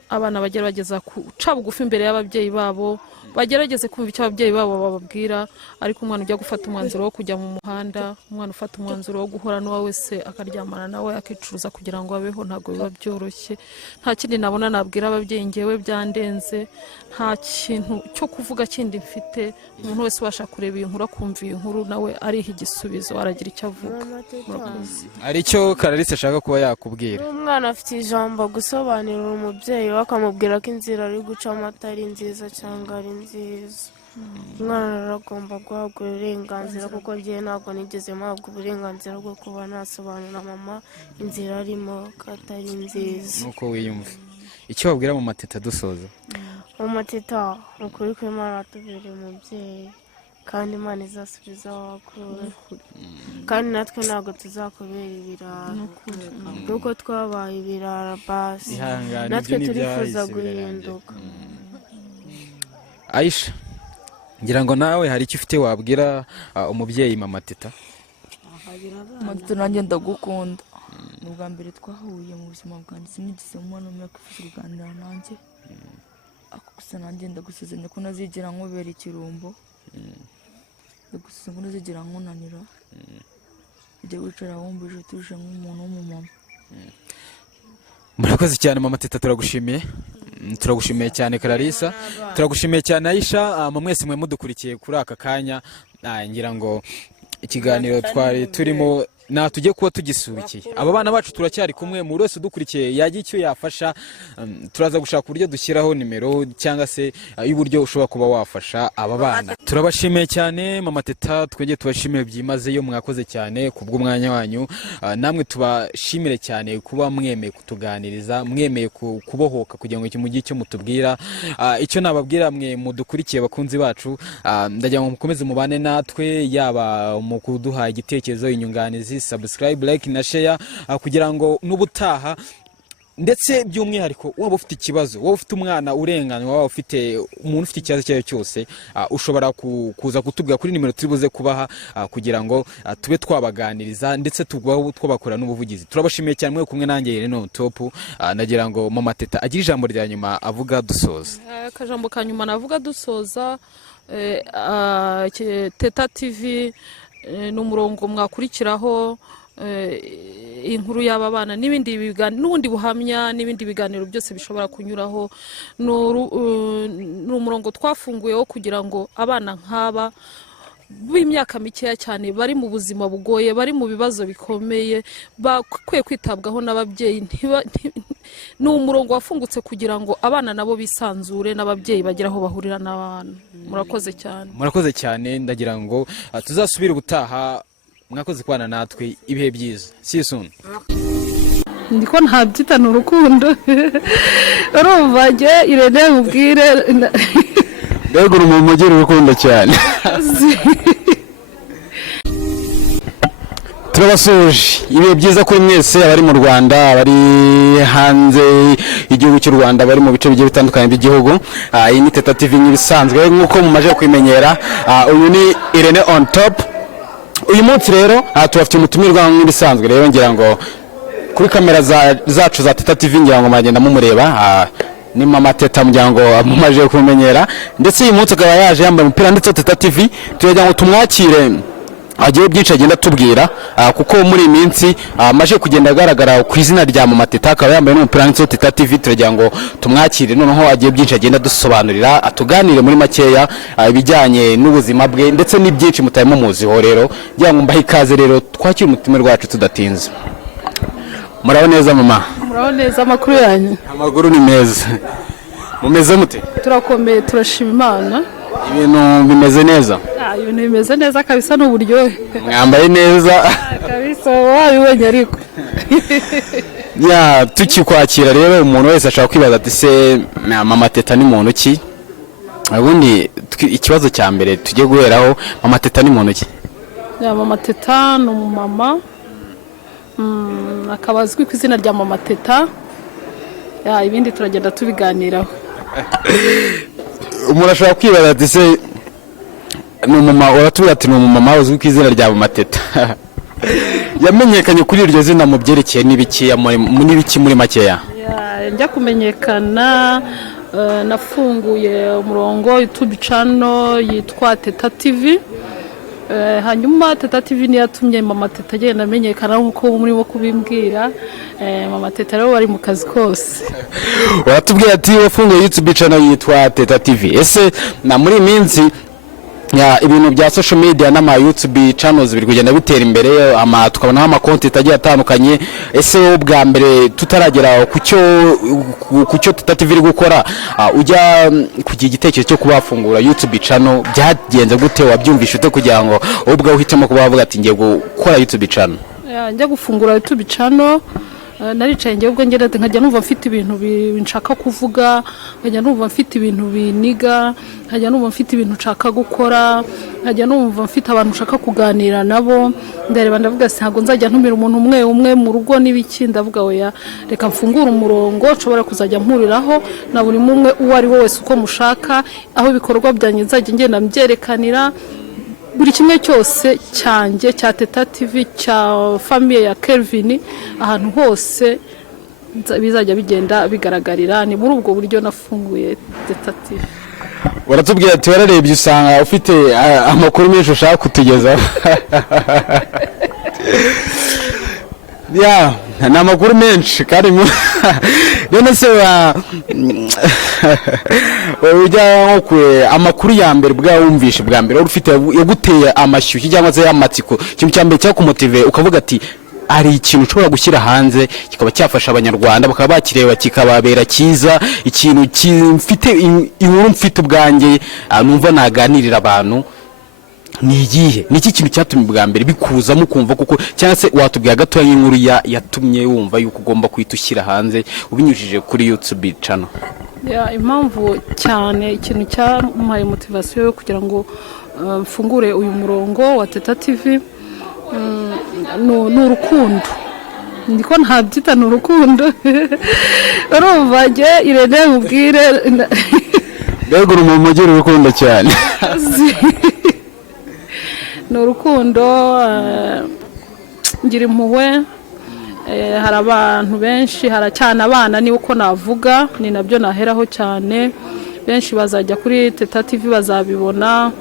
abana bagerageza guca bugufi imbere y'ababyeyi babo, bagerageze kumva icyo ababyeyi babo bababwira. Ariko umwana ujya gufata umwanzuro wo kujya mu muhanda, umwana ufata umwanzuro wo guhora n'uwa wese akaryamana nawe akicuruza kugira ngo abeho, ntabwo biba byoroshye. Nta kindi nabona nabwira ababyeyi, ngewe byandenze, nta kintu cyo kuvuga kindi mfite. Umuntu wese ubasha kureba iyi nkuru, akumva iyi nkuru, nawe ariha igisubizo, aragira icyo avuga. Ari cyo Kararisa ashaka kuba yakubwira. Umwana afite ijambo gusobanurira umubyeyi we, akamubwira ko inzira ari gucamo atari nziza cyangwa ari nziza. Umwana aragomba guhabwa uburenganzira, kuko njyewe ntabwo nigeze mpabwa uburenganzira bwo kuba nasobanurira mama inzira arimo ko atari nziza. Nuko wiyumva. icyo wabwira mama teta dusoza. mama teta ukuri kw'Imana tubereye umubyeyi kandi Imana izasubiza wakure kandi natwe ntabwo tuzakubera ibirara nuko twabaye ibirara basi natwe turifuza guhinduka. Aisha, ngira ngo nawe hari icyo ufite wabwira umubyeyi mama teta. mama teta nanjye ndagukunda, ni ubwa mbere twahuye mu buzima bwanjye, sinigeze umwana umwe yakwifuza kuganira nanjye, gusa nanjye ndagusezeranya ko ntazigera nkubera ikirumbo, ndagusezeranya ko ntazigera nkunanira, ujya wicara wumvise utuje nk'umuntu w'umumama. Murakoze cyane mama teta, turagushimiye. Turagushimiye cyane Clarissa, turagushimiye cyane Aisha, mwese mwe mudukurikiye kuri aka kanya. Ngira ngo ikiganiro twari turimo tujye kuba tugisubikiye. Aba bana bacu turacyari kumwe, mu wese udukurikiye yagira icyo yafasha, turaza gushaka uburyo dushyiraho nimero cyangwa se y'uburyo ushobora kuba wafasha aba bana. Turabashimiye cyane mama teta, twongeye tubashimiye byimazeyo, mwakoze cyane kubw'umwanya wanyu. Namwe tubashimire cyane kuba mwemeye kutuganiriza, mwemeye kubohoka kugira ngo iki mugire icyo mutubwira. Icyo nababwira mwe mudukurikiye bakunzi bacu, ndagira ngo mukomeze mubane natwe, yaba mu kuduha igitekerezo, inyunganizi, subscribe, like na share, kugira ngo n'ubutaha, ndetse by'umwihariko waba ufite ikibazo, waba ufite umwana urengana, waba ufite umuntu ufite ikibazo cyayo cyose, ushobora kuza kutubwira kuri nimero turi buze kubaha, kugira ngo tube twabaganiriza ndetse twabakora n'ubuvugizi. Turabashimiye cyane mwe kumwe nanjye Irene Top. Nagira ngo mama teta agira ijambo rya nyuma avuga dusoza. Akajambo ka nyuma navuga dusoza, Teta TV ni umurongo mwakurikiraho inkuru y'aba bana n'ibindi n'ubundi buhamya n'ibindi biganiro byose bishobora kunyuraho. Ni umurongo twafunguyeho kugira ngo abana nk'aba b'imyaka mikeya cyane bari mu buzima bugoye, bari mu bibazo bikomeye, bakwiye kwitabwaho n'ababyeyi. Ni umurongo wafungutse kugira ngo abana nabo bisanzure n'ababyeyi bagera aho bahurira n'abana. Murakoze cyane. Murakoze cyane, ndagira ngo tuzasubire ubutaha. Mwakoze kubana natwe, ibihe byiza. See you soon. Ndiko ntabyitana urukundo. Urumva nge Irene mubwire mbega uri mu mugire urukundo cyane. Turabasuje, ibihe byiza kuri mwese, abari mu Rwanda, abari hanze igihugu cy'u Rwanda, bari mu bice bigiye bitandukanye by'igihugu. Iyi ni Teta TV nyibisanzwe nk'uko mumaje kwimenyera. Uyu ni Irene on top. Uyu munsi rero tubafite umutumirwa nk'ibisanzwe, rero ngira ngo kuri kamera zacu za Teta TV ngira ngo mwagenda mumureba, ni mama teta muryango mumaje kumenyera, ndetse uyu munsi akaba yaje yambaye umupira ndetse Teta TV turagira ngo tumwakire agiye byinshi agenda tubwira, kuko muri iyi minsi amaje kugenda agaragara ku izina rya mama teta, akaba yambaye n'umupira ndetse Teta TV turagira ngo tumwakire, noneho agiye byinshi agenda dusobanurira, atuganire muri makeya ibijyanye n'ubuzima bwe ndetse n'ibyinshi mutarimo muziho. Rero ngira ngo mbahe ikaze, rero twakire umutumirwa wacu tudatinze. Muraho neza mama? Muraho neza, amakuru yanyu? Amaguru ni meza. Mumeze mute? Turakomeye, turashima Imana. Ibintu bimeze neza? Ibintu bimeze neza kabisa, n'uburyohe. Mwambaye neza kabisa, wabibonye ariko. Tukikwakira rero umuntu wese ashaka kwibaza ati se mama teta ni muntu ki? Ubundi ikibazo cya mbere tujye guheraho, mama teta ni muntu ki? Mama teta ni umumama, akaba azwi ku izina rya mama teta. Ibindi turagenda tubiganiraho. Umuntu ashobora kwibaza ati se ni umumama, uratubwira ati ni umumama uzwi ku izina rya mama teta. Yamenyekanye kuri iryo zina mu byerekeye n'ibiki muri makeya? Njya kumenyekana, nafunguye umurongo YouTube channel yitwa Teta TV. Hanyuma Teta TV niyo yatumye mama teta agenda amenyekana nk'uko murimo kubimbwira. Mama teta rero bari mu kazi kose. Uratubwira ati wafunguye YouTube channel yitwa Teta TV. Ese na muri minsi ibintu bya social media n'ama YouTube channels biri kugenda bitera imbere, tukabona ama content agiye atandukanye. Ese ubwa mbere tutaragera ku cyo Teta TV iri gukora, ujya kugira igitekerezo cyo kubafungura YouTube channel, byagenze gute? Wabyumvishe ute kugira ngo ubwo uhitemo kuba bavuga ati ngiye gukora YouTube channel? Njya gufungura YouTube channel, naricaye njyewe ubwo ngera nkajya numva mfite ibintu nshaka kuvuga, nkajya numva mfite ibintu biniga, nkajya numva mfite ibintu nshaka gukora, nkajya numva mfite abantu nshaka kuganira nabo. Ndareba ndavuga ntabwo nzajya ntumira umuntu umwe mu rugo n'ibiki, ndavuga oya reka mfungure umurongo nshobora kuzajya mpuriraho na buri umwe uwo ari we wese uko mushaka, aho ibikorwa byanjye nzajya ngenda mbyerekanira buri kimwe cyose cyanjye cya Teta TV cya famille ya Kelvin, ahantu hose bizajya bigenda bigaragarira. Ni muri ubwo buryo nafunguye Teta TV. Waratubwiye ati wararebye usanga ufite amakuru menshi ushaka kutugezaho. Ya, ni amakuru menshi kandi none se ujya nko amakuru ya mbere bwawumvishe bwa mbere wari ufite yaguteye amashyushyu cyangwa se y'amatsiko, ikintu cya mbere cyakumotive ukavuga ati ari ikintu ushobora gushyira hanze kikaba cyafasha abanyarwanda bakaba bakireba kikababera cyiza, ikintu kimfite inkuru mfite ubwanjye numva naganirira abantu, ni igihe niki kintu cyatumye bwa mbere bikuzamo kumva kuko cyangwa se watubwiye gatoya y'inkuru yatumye wumva yuko ugomba kwita ushyira hanze ubinyujije kuri YouTube channel? Impamvu cyane ikintu cyampaye motivation yo kugira ngo mfungure uyu murongo wa Teta TV ni urukundo. Ndiko ntabyita ni urukundo. Urumva nge Irene mubwire mbega uri mu mujyi urukundo cyane. Ni urukundo, ngira impuhwe, hari abantu benshi, haracyana abana ni uko navuga, ni nabyo naheraho cyane. Benshi bazajya kuri Teta TV bazabibona,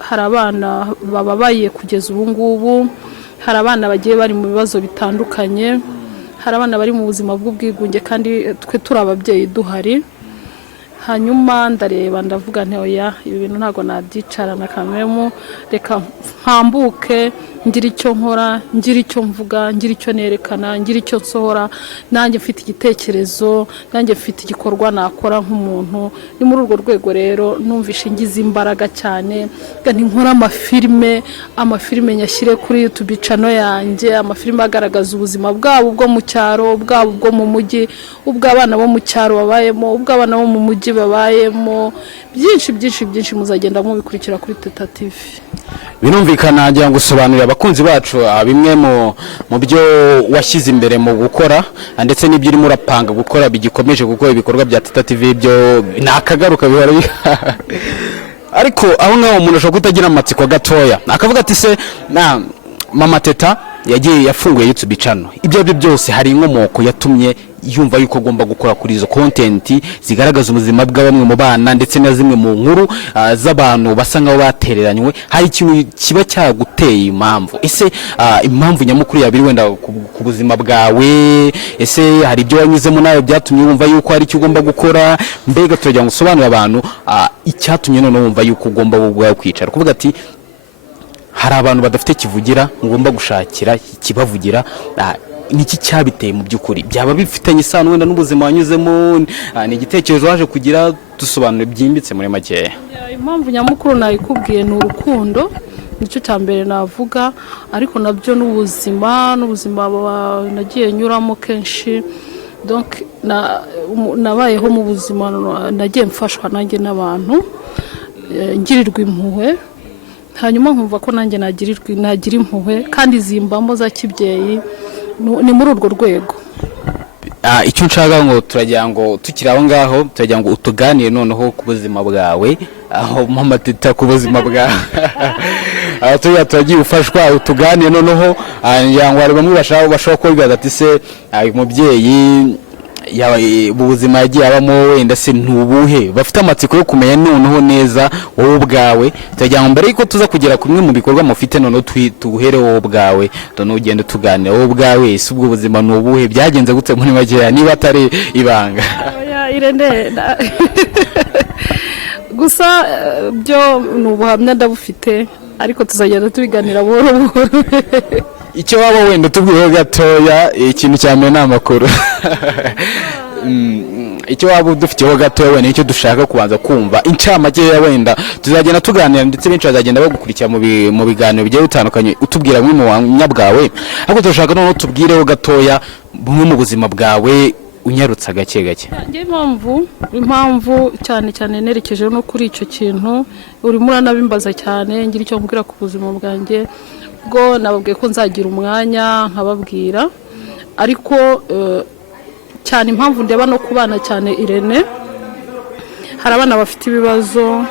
hari abana bababaye kugeza ubu ngubu, hari abana bagiye bari mu bibazo bitandukanye, hari abana bari mu buzima bw'ubwigunge kandi twe turi ababyeyi duhari. Hanyuma ndareba ndavuga nti oya ibi bintu ntago nabyicarana kamemu, reka mpambuke ngira icyo nkora, ngira icyo mvuga, ngira icyo nerekana, ngira icyo nsohora, nanjye mfite igitekerezo, nanjye mfite igikorwa nakora nk'umuntu. Ni muri urwo rwego rero numvishe ngize imbaraga cyane, kandi nkora amafilme nyashyire kuri YouTube channel yanjye, amafilme agaragaza ubuzima bwabo bwo mu cyaro, bwabo bwo mu mujyi, ubw'abana bo mu cyaro babayemo, ubw'abana bo mu mujyi babayemo, byinshi muzagenda mubikurikira kuri Teta TV. Binumvikana ngira ngo usobanurira abakunzi bacu bimwe mu byo washyize imbere mu gukora ndetse n'ibyo urimo urapanga gukora bigikomeje gukora ibikorwa bya Teta TV, byo nakagaruka bihora ariko aho ngaho umuntu ashobora kutagira amatsiko gatoya akavuga ati se na Mama Teta yagiye yafunguye YouTube channel, ibyo byose hari inkomoko yatumye yumva yuko agomba gukora kuri izo content zigaragaza ubuzima bw'abamwe mu bana ndetse na zimwe mu nkuru z'abantu basa nkaho batereranywe. Hari ikintu kiba cyaguteye impamvu, ese impamvu nyamukuru yabiri wenda ku buzima bwawe, ese hari ibyo wanyuzemo nawe byatumye wumva yuko hari icyo ugomba gukora? Mbega turagira ngo usobanurire abantu icyatumye none wumva yuko ugomba ubwawe kwicara kuvuga ati hari abantu badafite kivugira ngomba gushakira ikibavugira. Niki cyabiteye mu byukuri? Byaba bifitanye isano wenda n'ubuzima wanyuzemo? Ni igitekerezo waje kugira? Dusobanure byimbitse muri makeya. Impamvu nyamukuru nayikubwiye ni urukundo, nicyo cyambere navuga, ariko nabyo n'ubuzima nagiye nyuramo kenshi. Donc nabayeho mu buzima nagiye mfashwa nanjye n'abantu, ngirirwa impuhwe, hanyuma nkumva ko nanjye nagira impuhwe kandi zimbamo za kibyeyi. Ni muri urwo rwego icyo nshaka ngo turagira ngo tukiri aho ngaho turagira ngo utuganire noneho ku buzima bwawe, aho Mama Teta ku buzima bwawe turagiye ufashwa utuganire noneho ngira ngo hari bamwe bashobora kubibaza ati se uyu mubyeyi ubuzima yagiye abamo wenda se ntubuhe, bafite amatsiko yo kumenya noneho neza wowe ubwawe. Turagira ngo mbere yuko tuza kugera kumwe mu bikorwa mufite noneho tuhere wowe ubwawe, none ugenda tuganira wowe ubwawe, ese ubwo buzima nubuhe, byagenze gute muri makeya niba atari ibanga? Irene gusa byo n'ubuhamya ndabufite, ariko tuzagenda tubiganira buhoro buhoro. Icyo waba wenda tubwiye gatoya, ikintu cya mbere ni amakuru. icyo waba udufitiyeho gatoya wenda icyo dushaka kubanza kumva incamake ya wenda tuzagenda tuganira ndetse benshi bazagenda bagukurikira mu biganiro bigiye bitandukanye utubwira bimwe mu buhamya bwawe, ariko turashaka noneho tubwireho gatoya bumwe mu buzima bwawe unyarutsa gake gake. impamvu cyane cyane nerekeje no kuri icyo kintu urimo uranabimbaza cyane ngira icyo mbwira ku buzima bwanjye, bwo nababwiye ko nzagira umwanya nkababwira, ariko cyane impamvu ndeba no kubana cyane Irene, hari abana bafite ibibazo,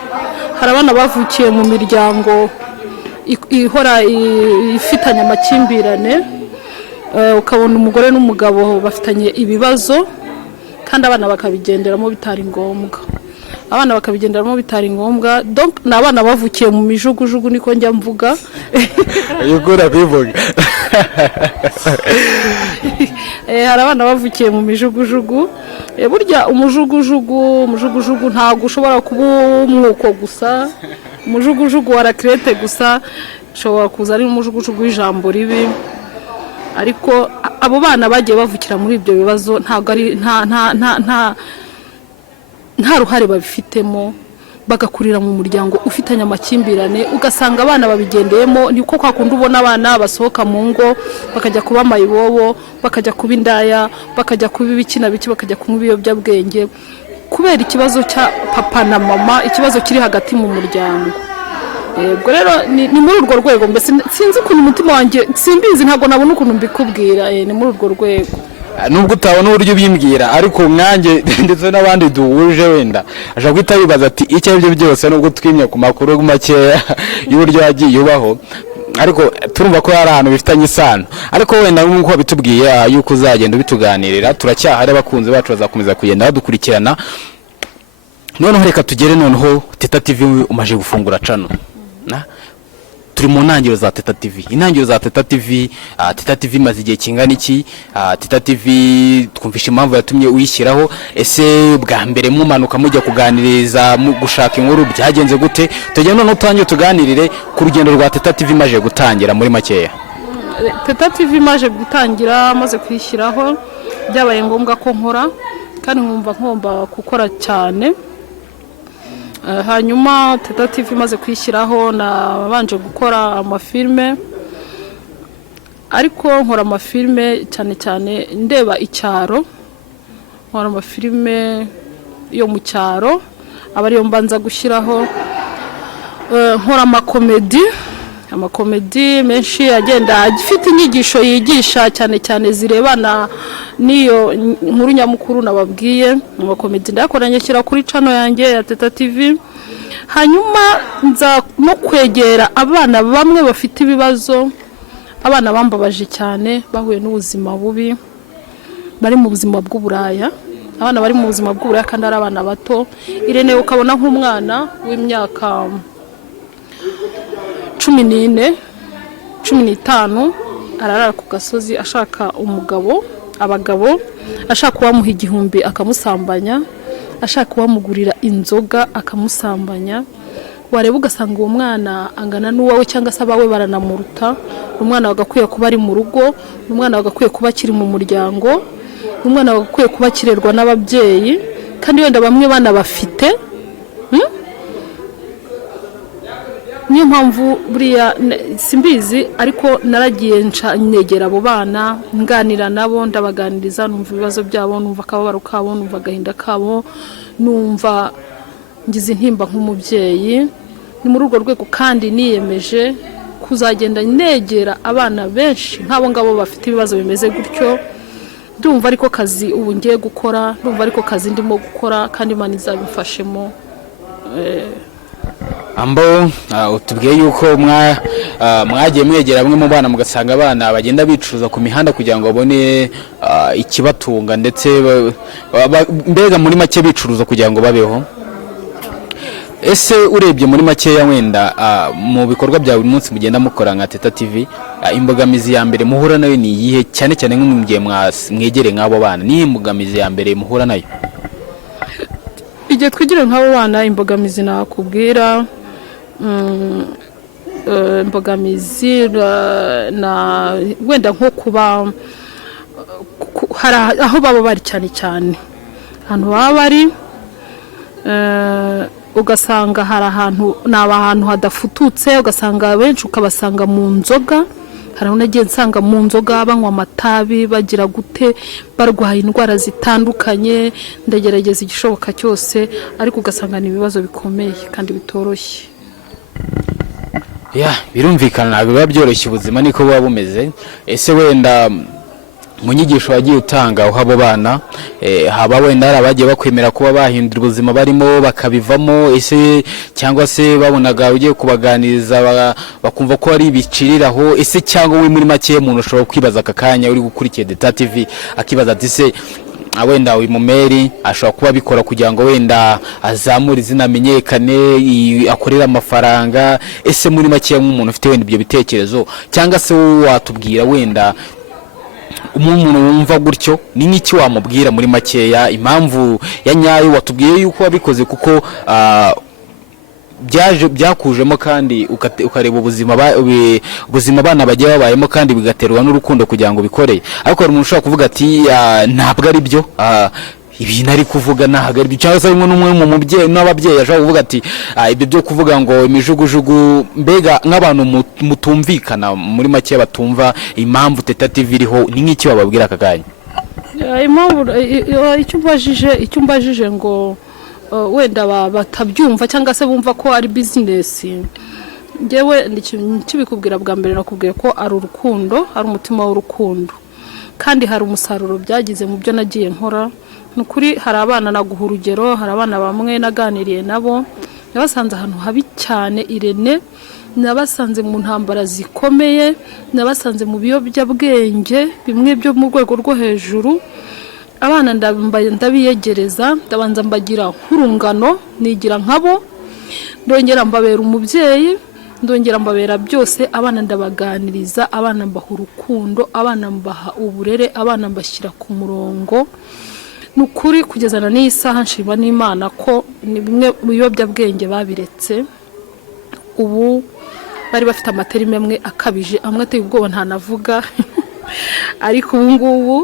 hari abana bavukiye mu miryango ihora ifitanye amakimbirane, ukabona umugore n'umugabo bafitanye ibibazo kandi abana bakabigenderamo bitari ngombwa. Donc ni abana bavukiye mu mijugujugu, niko njya mvuga. Yugura bivuga. Hari abana bavukiye mu mijugujugu. Burya umujugujugu ntabwo ushobora kuba umwuko gusa, umujugujugu wa rakrete gusa, ushobora kuza ari umujugujugu w'ijambo ribi. Ariko abo bana bagiye bavukira muri ibyo bibazo ntabwo ari nta ruhare babifitemo, bagakurira mu muryango ufitanye amakimbirane, ugasanga abana babigendeyemo. Niko kwa kundi ubona abana basohoka mu ngo bakajya kuba mayibobo, bakajya kuba indaya, bakajya kuba ibikina biki, bakajya kunywa ibiyobyabwenge kubera ikibazo cya papa na mama, ikibazo kiri hagati mu muryango. Ubwo rero ni muri urwo rwego, mbese sinzi ukuntu umutima wanjye, simbizi, ntabwo nabona ukuntu mbikubwira. Ni muri urwo rwego, nubwo utabona uburyo ubimbwira, ariko mwanjye ndetse n'abandi duhuje wenda ashaka guhita bibaza ati icyo ari byo byose, nubwo twimye ku makuru makeya y'uburyo yagiye ubaho, ariko turumva ko hari ahantu bifitanye isano. Ariko wenda nk'uko bitubwiye yuko uzagenda ubituganirira, turacyahari, abakunzi bacu bazakomeza kugenda badukurikirana. Noneho reka tugere noneho Teta TV umaje gufungura cano. Turi mu ntangiriro za Teta TV. Intangiriro za Teta TV, Teta TV maze igihe kingana iki? Teta TV twumvisha impamvu yatumye uyishyiraho. Ese bwa mbere mumanuka mujya kuganiriza gushaka inkuru byagenze gute? Tujye noneho tutangiye tuganirire ku rugendo rwa Teta TV maje gutangira muri makeya. Teta TV maje gutangira, maze kwishyiraho, byabaye ngombwa ko nkora kandi ngomba gukora cyane. Hanyuma Teta TV maze kwishyiraho, nabanje gukora amafilme, ariko nkora amafilme cyane cyane ndeba icyaro, nkora amafilme yo mu cyaro, aba ariyo mbanza gushyiraho. Nkora amakomedi menshi agenda agifite inyigisho yigisha cyane cyane zirebana niyo nkuru nyamukuru nababwiye. Amakomedi ndakoranye shyira kuri channel yanjye ya Teta TV. Hanyuma nza no kwegera abana bamwe bafite ibibazo, abana bambabaje cyane, bahuye n'ubuzima bubi, bari mu buzima bw'uburaya. Abana bari mu buzima bw'uburaya kandi ari abana bato. Irene ukabona nk'umwana w'imyaka 14, 15 ararara ku gasozi ashaka abagabo, ashaka kubamuha 1000 akamusambanya, ashaka kubamugurira inzoga akamusambanya. Wareba ugasanga uwo mwana angana n'uwawe cyangwa se abawe baranamuruta. Umwana wagakwiye kuba ari mu rugo, umwana wagakwiye kuba kiri mu muryango, umwana wagakwiye kuba kirerwa n'ababyeyi, kandi wenda bamwe bana bafite. Niyo mpamvu buriya simbizi, ariko naragiye negera abo bana, nganira nabo, ndabaganiriza, numva ibibazo byabo, numva akababaro kabo, numva agahinda kabo, numva ngize intimba nk'umubyeyi. Ni muri urwo rwego kandi niyemeje kuzagenda negera abana benshi nk'abo ngabo bafite ibibazo bimeze gutyo. Ndumva ariko kazi ubu ngiye gukora, ndumva ariko kazi ndimo gukora, kandi Imana izabimfashemo. Ambo utubwiye yuko mwagiye mwegera bamwe mu bana mugasanga abana bagenda bicuruza ku mihanda kugira ngo babone ikibatunga, ndetse mbega muri make bicuruza kugira ngo babeho. Ese urebye muri makeya wenda mu bikorwa bya buri munsi mugenda mukora nka Teta TV, imbogamizi ya mbere muhura nayo ni iyihe, cyane cyane nk'umugiye mwegere nk'abo bana? Ni imbogamizi ya mbere muhura nayo? Igihe twigire nk'abo bana, imbogamizi nakubwira, imbogamizi na wenda nko kuba hari aho baba bari cyane cyane, ahantu baba bari, ugasanga hari ahantu ni ahantu hadafututse, ugasanga benshi ukabasanga mu nzoga. Hari unagiye nsanga mu nzoga banywa amatabi, bagira gute, barwaye indwara zitandukanye. Ndagerageza igishoboka cyose, ariko ugasanga ni ibibazo bikomeye kandi bitoroshye. Birumvikana biba byoroshye, ubuzima niko buba bumeze. Ese wenda mu nyigisho wagiye utanga aho abo bana haba wenda hari abagiye bakwemera kuba bahindura ubuzima barimo bakabivamo, ese cyangwa se babonaga ugiye kubaganiriza bakumva ko ari ibiciriraho, ese cyangwa we muri make umuntu ushobora kwibaza aka kanya uri gukurikiye Deta TV akibaza ati se wenda uyu mumeri ashobora kuba bikora kugira ngo wenda azamure izina, amenyekane, akorera amafaranga. Ese muri make nk'umuntu ufite wenda ibyo bitekerezo, cyangwa se watubwira wenda umuntu wumva gutyo ni nk'iki wamubwira muri makeya, impamvu ya nyayo watubwiye yuko wabikoze kuko byakujemo kandi ukareba ubuzima abana bagiye babayemo kandi bigaterwa n'urukundo kugira ngo bikore. Ariko hari umuntu ushobora kuvuga ati ntabwo ari byo, ibintu ari kuvuga ntabwo ari byo, cyangwa se n'umwe mu mubyeyi n'ababyeyi ashobora kuvuga ati ibyo byo kuvuga ngo imijugujugu, mbega nk'abantu mutumvikana muri make batumva impamvu Teta TV iriho, ni nk'iki wababwira aka kanya? Icyo mbajije ngo wenda batabyumva cyangwa se bumva ko ari bizinesi, ngewe nkibikubwira bwa mbere nakubwiye ko ari urukundo, ari umutima w'urukundo, kandi hari umusaruro byagize mu byo nagiye nkora. Nukuri hari abana naguha urugero, hari abana bamwe naganiriye nabo nabasanze ahantu habi cyane. Irene nabasanze mu ntambara zikomeye, nabasanze mu biyobyabwenge bimwe byo mu rwego rwo hejuru. Abana ndabiyegereza, ndabanza mbagira nk'urungano, nigira nkabo, ndongera mbabera umubyeyi, ndongera mbabera byose. Abana ndabaganiriza, abana mbaha urukundo, abana mbaha uburere, abana mbashyira ku murongo. Nukuri kugezana n'iyi saha nshima n'Imana ko ni bimwe mu biyobyabwenge babiretse. Ubu bari bafite amaterime amwe akabije, amwe ateye ubwoba ntanavuga ariko ubu ngubu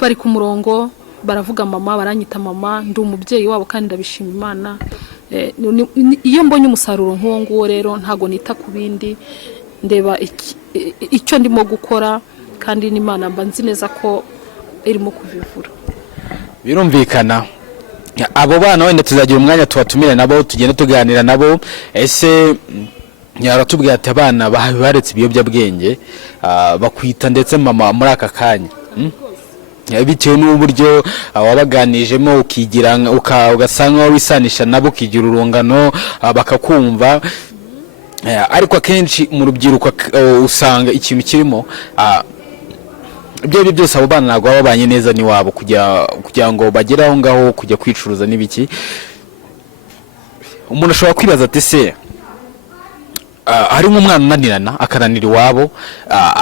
bari ku murongo, baravuga mama, baranyita mama, ndi umubyeyi wabo kandi ndabishima Imana. Iyo mbonye umusaruro nk'uwo nguwo rero ntago nita ku bindi, ndeba icyo ndimo gukora, kandi n'Imana mba nzi neza ko irimo kuvivura. Birumvikana abo bana wenda tuzagira umwanya tubatumire nabo tugenda tuganira nabo. Ese yaratubwira ati abana baretse ibiyobyabwenge bakwita ndetse mama muri aka kanya, bitewe n'uburyo wabaganijemo ukigira ugasanga wisanisha nabo, ukigira urungano bakakumva. Ariko akenshi mu rubyiruko usanga ikintu kirimo ibyo byose abo bana ntabwo babanye neza n'iwabo kugira ngo bagere aho ngaho kujya kwicuruza n'ibiki. Umuntu ashobora kwibaza ati se hari nk'umwana unanirana akananira iwabo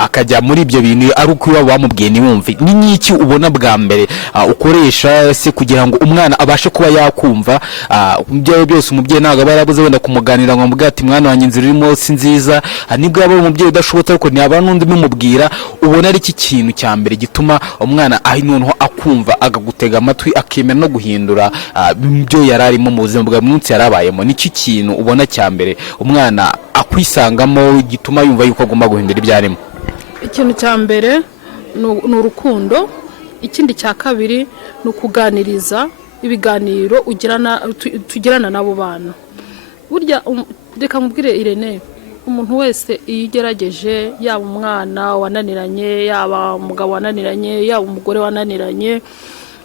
akajya muri ibyo bintu ari uko iwabo bamubwiye ntiwumve, ni n'iki ubona bwa mbere ukoresha se kugira ngo umwana abashe kuba yakumva? Ibyo byose umubyeyi ntabwo aba yarabuze wenda kumuganira ngo amubwire ati mwana wanjye inzira urimo si nziza, nibwo yaba ari umubyeyi udashobotse ariko ntiyaba n'undi umubwira. Ubona ari iki kintu cya mbere gituma umwana noneho akumva akagutega amatwi akemera no guhindura ibyo yari arimo mu buzima bwa munsi yari abayemo? Nicyo kintu ubona cya mbere umwana akwisangamo gituma yumva yuko agomba guhindura ibyo arimo? Ikintu cya mbere ni urukundo, ikindi cya kabiri ni ukuganiriza, ibiganiro tugirana n'abo bana. Burya reka nkubwire Irene, umuntu wese iyo ugerageje, yaba umwana wananiranye, yaba umugabo wananiranye, yaba umugore wananiranye,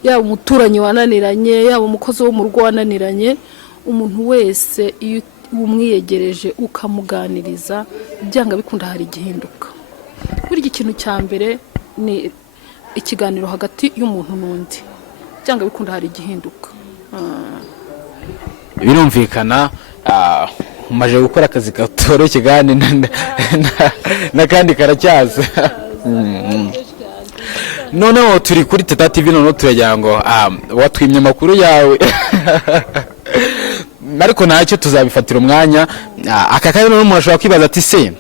yaba umuturanyi wananiranye, yaba umukozi wo mu rugo wananiranye, umuntu wese iyo umwiyegereje ukamuganiriza, byanga bikunda hari igihinduka. Burya ikintu cya mbere ni ikiganiro hagati y'umuntu n'undi, byanga bikunda hari igihinduka. Birumvikana umaze gukora akazi katoroshye kandi n'akandi karacyaza. Noneho turi kuri Teta TV, noneho turagira ngo watwimye amakuru yawe ariko ntacyo tuzabifatira umwanya. Aka kanya noneho umuntu ashobora kwibaza ati se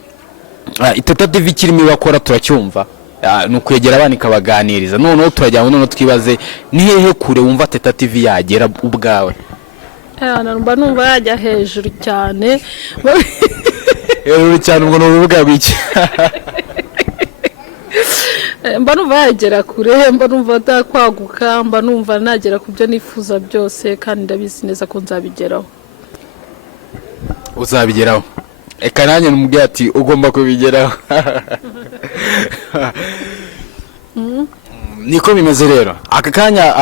Teta TV kirimo ibakora turacyumva, ni ukwegera abana ikabaganiriza. Noneho turajya noneho twibaze ni hehe kure wumva Teta TV yagera ubwawe? mba numva yajya hejuru cyane. Hejuru cyane ubwo ni urubuga rw'iki? Mba numva yagera kure, mba numva atakwaguka, mba numva nagera ku byo nifuza byose, kandi ndabizi neza ko nzabigeraho. Uzabigeraho? Eka nanjye numubwiye ati ugomba kubigeraho. Niko bimeze rero. Aka kanya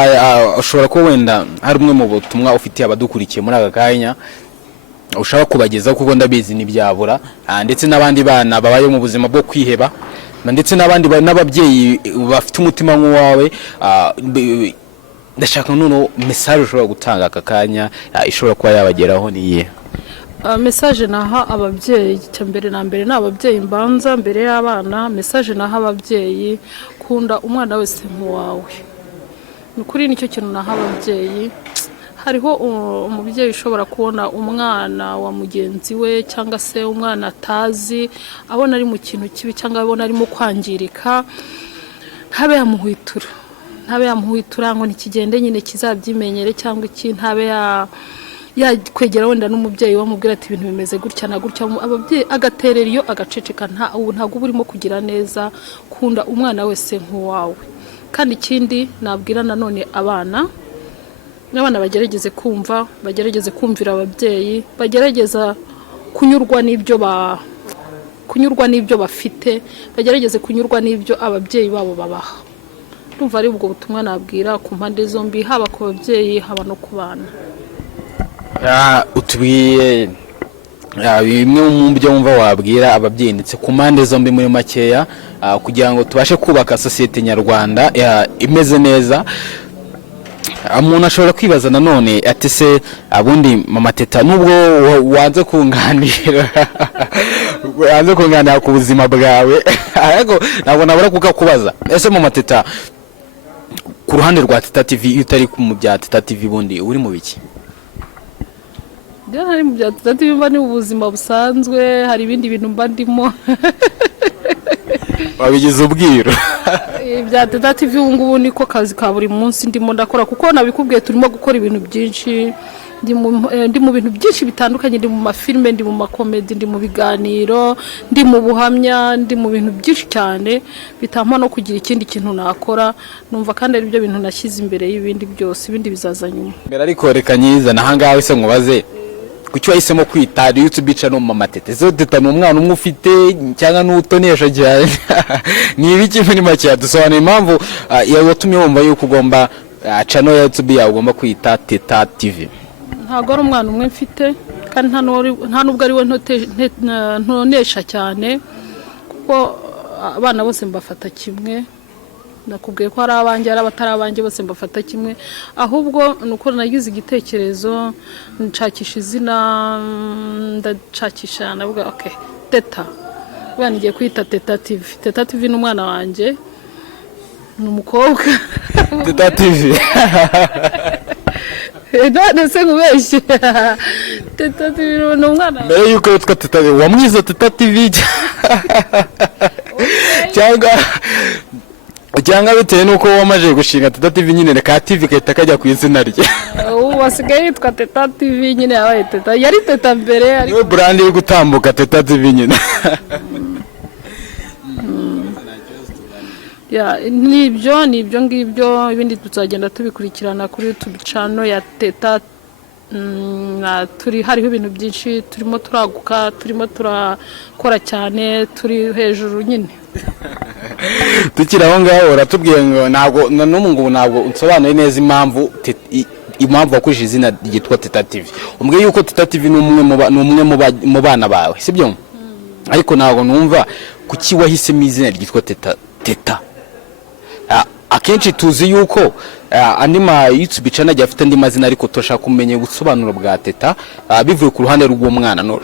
ushobora ko wenda hari umwe mu butumwa ufitiye abadukurikiye muri aka kanya ushaka kubagezaho, kuko ndabizi n'ibyabura, ndetse n'abandi bana babaye mu buzima bwo kwiheba, ndetse n'abandi n'ababyeyi bafite umutima nk'uwawe. Ndashaka noneho message ushobora gutanga aka kanya ishobora kuba yabageraho niye. Message naha ababyeyi cyambere na mbere n'ababyeyi mbanza mbere y'abana. Message naha ababyeyi, kunda umwana wese nk'uwawe. Nukuri nicyo kintu naha ababyeyi. Hariho umubyeyi ushobora kubona umwana wa mugenzi we cyangwa se umwana atazi, abona ari mu kintu kibi cyangwa abona arimo kwangirika, ntabe yamuhwitura ngo nikigende nyine kizabyimenyere, cyangwa iki ntabe yakwegera wenda n'umubyeyi wamubwira ati ibintu bimeze gutya na gutya. Ababyeyi agaterera iyo agaceceka, ntabwo burimo kugira neza. Kunda umwana wese nk'uwawe. Kandi ikindi nabwira nanone abana bagerageze kumva, bagerageze kumvira ababyeyi, bagerageza kunyurwa n'ibyo bafite, bagerageze kunyurwa n'ibyo ababyeyi babo babaha. Ndumva ari ubwo butumwa nabwira ku mpande zombi, haba ku babyeyi haba no ku bana. Utubwiye bimwe mu byo wumva wabwira ababyeyi ndetse ku mpande zombi muri makeya, kugira ngo tubashe kubaka sosiyete nyarwanda imeze neza. Umuntu ashobora kwibaza nanone ati se abundi Mama Teta nubwo wanze kunganira ku buzima bwawe, ariko ntabwo nabura kukakubaza, ese Mama Teta ku ruhande rwa Teta TV iyo utari mu bya Teta TV bundi uri mu biki? Hari mu bya Teta TV mba ni ubuzima busanzwe, hari ibindi bintu mba ndimo. Wabigize ubwiro. Ibya Teta TV ubu ngubu niko kazi ka buri munsi ndimo ndakora, kuko nabikubwiye turimo gukora ibintu byinshi. Ndi mu bintu byinshi bitandukanye, ndi mu mafilme, ndi mu makomedi, ndi mu biganiro, ndi mu buhamya, ndi mu bintu byinshi cyane bitampa no kugira ikindi kintu nakora. Numva kandi ari byo bintu nashyize imbere y'ibindi byose, ibindi bizaza nyuma. Mbere ariko reka nyiza nahangawe ise nkubaze kuki wahisemo kwita YouTube channel Mama Teta? Zo Teta ni umwana umwe ufite cyangwa n'utonesha cyane? Ni ibiki muri make dusobanura impamvu yatumye wumva yuko ugomba channel ya YouTube yawe ugomba kwita Teta TV? Ntabwo ari umwana umwe mfite, kandi nta nubwo ari we ntonesha cyane, kuko abana bose mbafata kimwe. Nakubwiye ko ari abanjye ari abatari abanjye bose mbafata kimwe, ahubwo nuko nagize igitekerezo nshakisha izina, ndashakisha navuga okay Teta, bwana ngiye kwita Teta TV. Teta TV ni umwana wanjye, ni umukobwa. Teta TV none se nkubeshye Teta TV ni umwana mbere yuko yitwa Teta wamwiza Teta TV cyangwa bitewe nuko wamaje gushinga Teta TV nyine reka TV kahita kajya ku izina rye ubu wasigaye yitwa Teta TV nyine yabaye Teta yari Teta mbere ariko brand yo gutambuka Teta TV nyine ya nibyo ngibyo ibindi tuzagenda tubikurikirana kuri YouTube channel ya Teta. Turi hariho ibintu byinshi turimo turaguka, turimo turakora cyane, turi hejuru nyine. Tukiraho ngaho uratubwiye ngo ntabwo n'umungu ntabwo unsobanuye neza impamvu wakoresheje izina ryitwa Teta TV. Umbwiye yuko Teta TV ni umwe mu bana bawe sibyo? Ariko ntabwo numva kuki wahisemo izina ryitwa Teta. Akenshi tuzi yuko andi ma YouTube channel ajya afite andi mazina, ariko toshaka kumenya ubusobanuro bwa Teta bivuye ku ruhande rw'umwana no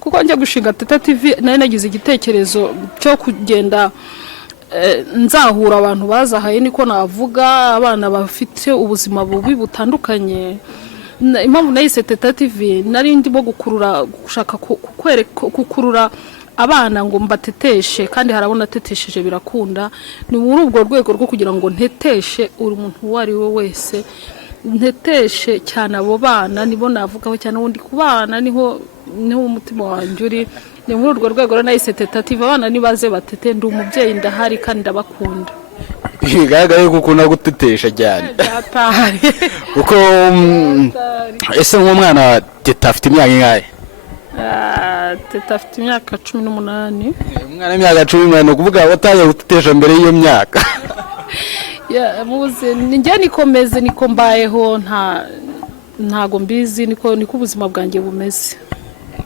kuko njya gushinga Teta TV nari nagize igitekerezo cyo kugenda nzahura abantu bazahaye niko navuga, abana bafite ubuzima bubi butandukanye. Impamvu nayise Teta TV nari ndimo gushaka gukurura abana ngo mbateteshe kandi harabona atetesheje birakunda. Ni muri ubwo rwego rwo kugira ngo nteteshe uri umuntu uwo ari we wese, nteteshe cyane abo bana, nibo navugaho cyane, ubundi ku bana niho umutima wanjye uri. Ni muri urwo rwego rero nahise tetative, abana nibaze batete, ndi umubyeyi ndahari kandi ndabakunda. bigaragaye ko ukunda gutetesha cyane kuko ese nk'umwana teta afite imyaka ingahe? Teta afite imyaka 18. Umwana w'imyaka 18 ni ukuvuga watangiye gutetesha mbere y'iyo myaka? Muze njye nikomeze niko mbayeho, ntago mbizi, niko ubuzima bwanjye bumeze.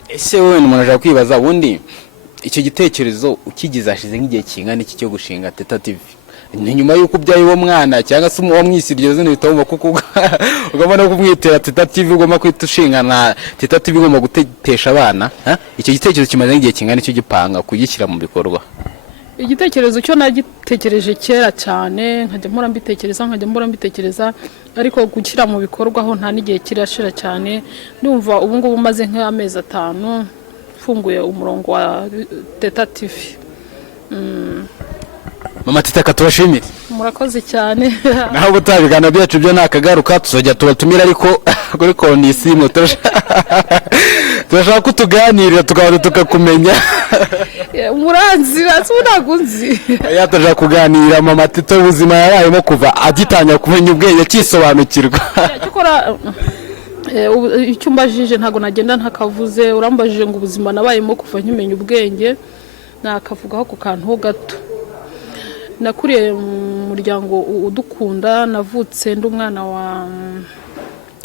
Ese wowe umuntu ashaka kwibaza ubundi icyo gitekerezo ukigize ashize nk'igihe kingana iki cyo gushinga Teta TV? Ni nyuma y'uko ubyaye uwo mwana cyangwa se wamwisirye zino bitumva kuko ugomba kumwitera Teta TV, ugomba kwita ushingana Teta TV ugomba gutetesha abana? Icyo gitekerezo kimaze nk'igihe kingana icyo gipanga kugishyira mu bikorwa? Igitekerezo cyo nagitekereje kera cyane, nkajya mpora mbitekereza ariko gushyira mu bikorwa aho nta n'igihe kirashira cyane. Ndumva ubu ngubu maze nk'amezi 5 mfunguye umurongo wa Teta TV. Mama Teta katubashimire. Murakoze cyane. Naho gutabigana byacu byo nakagaruka tuzajya tubatumira ariko kuri kondisiyo turashaka kutuganirira tukakumenya. Muranzira sunagunzi. Yataje kuganira Mama Teta ubuzima yabayemo kuva agitanya kumenya ubwenge kisobanukirwa. Cyokora icyo mbajije ntago nagenda ntakavuze, urambajije ngo ubuzima nabayemo kuva nkimenya ubwenge, nakavugaho ku kantu gato. Nakuriye mu muryango udukunda, navutse ndi umwana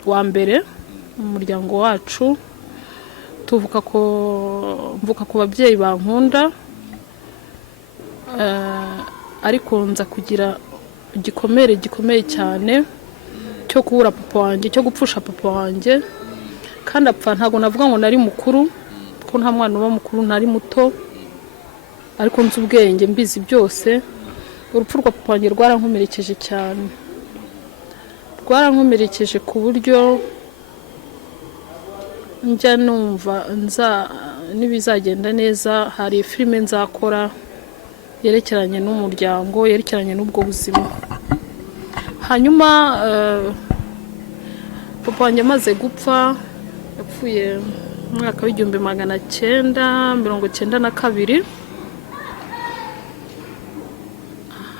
wa mbere mu muryango wacu, mvuka ku babyeyi bankunda, ariko nza kugira igikomere gikomeye cyane cyo kubura papa wanjye, cyo gupfusha papa wanjye, kandi apfa ntago navuga ngo nari mukuru ko nta mwana uba mukuru, nari muto ariko nzi ubwenge, mbizi byose. Urupfu rwa papa wanjye rwarankomerekeje cyane, rwarankomerekeje ku buryo njya numva nibizagenda neza hari filime nzakora yerekeranye n'umuryango, yerekeranye n'ubwo buzima. Hanyuma papa wanjye amaze gupfa, yapfuye mu mwaka w'1992.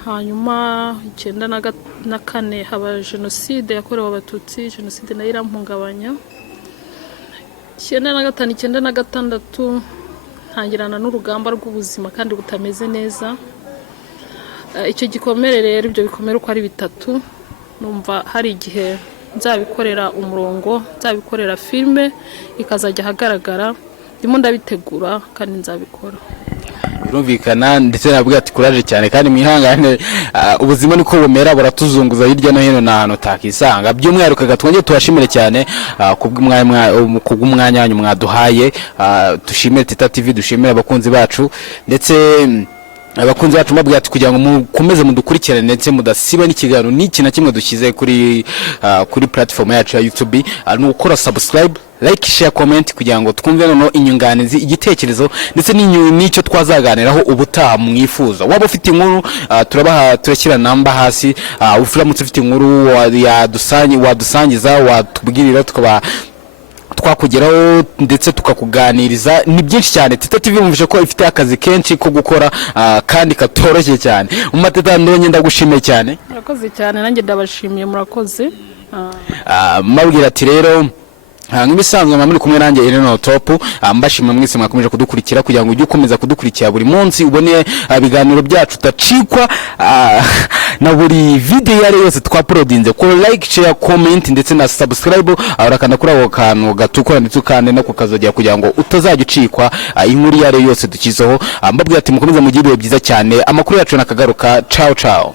Hanyuma 1994 haba jenoside yakorewe abatutsi, jenoside nayo irampungabanya. 1995 1996 ntangirana n'urugamba rw'ubuzima kandi butameze neza. Icyo gikomere rero, ibyo bikomere uko ari 3, numva hari igihe nzabikorera umurongo, nzabikorera filme ikazajya hagaragara. Ndimo ndabitegura kandi nzabikora. Birumvikana ndetse nabwo ati kuraje cyane kandi mwihangane, ubuzima niko bumera, buratuzunguza hirya no hino n'ahantu takisanga. By'umwihariko gatwongeye tubashimire cyane kubw'umwanya wanyu mwaduhaye. Dushimire Teta TV, dushimire abakunzi bacu ndetse abakunzi bacu mabwira ati kugira ngo mukomeze mudukurikirane ndetse mudasiba n'ikiganiro n'iki na kimwe dushyize kuri platform yacu ya YouTube, no gukora subscribe, like, share, comment kugira ngo twumve noneho inyunganizi, igitekerezo ndetse n'icyo twazaganiraho ubutaha mwifuza. Waba ufite inkuru turashyira namba hasi, ufuramutse ufite inkuru wadusangiza, watubwirira tukaba twakugeraho ndetse tukakuganiriza. Ni byinshi cyane. Teta TV mumvishe ko ifite akazi kenshi ko gukora kandi katoroshye cyane. Umateta ndonye ndagushimiye cyane. Murakoze cyane, nanjye ndabashimiye, murakoze. Mabwira ati rero nk'ibisanzwe muri kumwe nanjye Irene Top, mbashimira mwese mwakomeje kudukurikira kugira ngo ujye ukomeza kudukurikira buri munsi, ubone ibiganiro byacu utacikwa na buri video yari yose twaprodinze. Ko like, share, comment ndetse na subscribe, urakanda kuri ako kantu gatukura ndetse ukande no kukazogera kugira ngo utazajya ucikwa inkuru yari yose dukizeho. Mbabwira ati mukomeze mugire ibihe byiza cyane, amakuru yacu nakagaruka. Ciao ciao.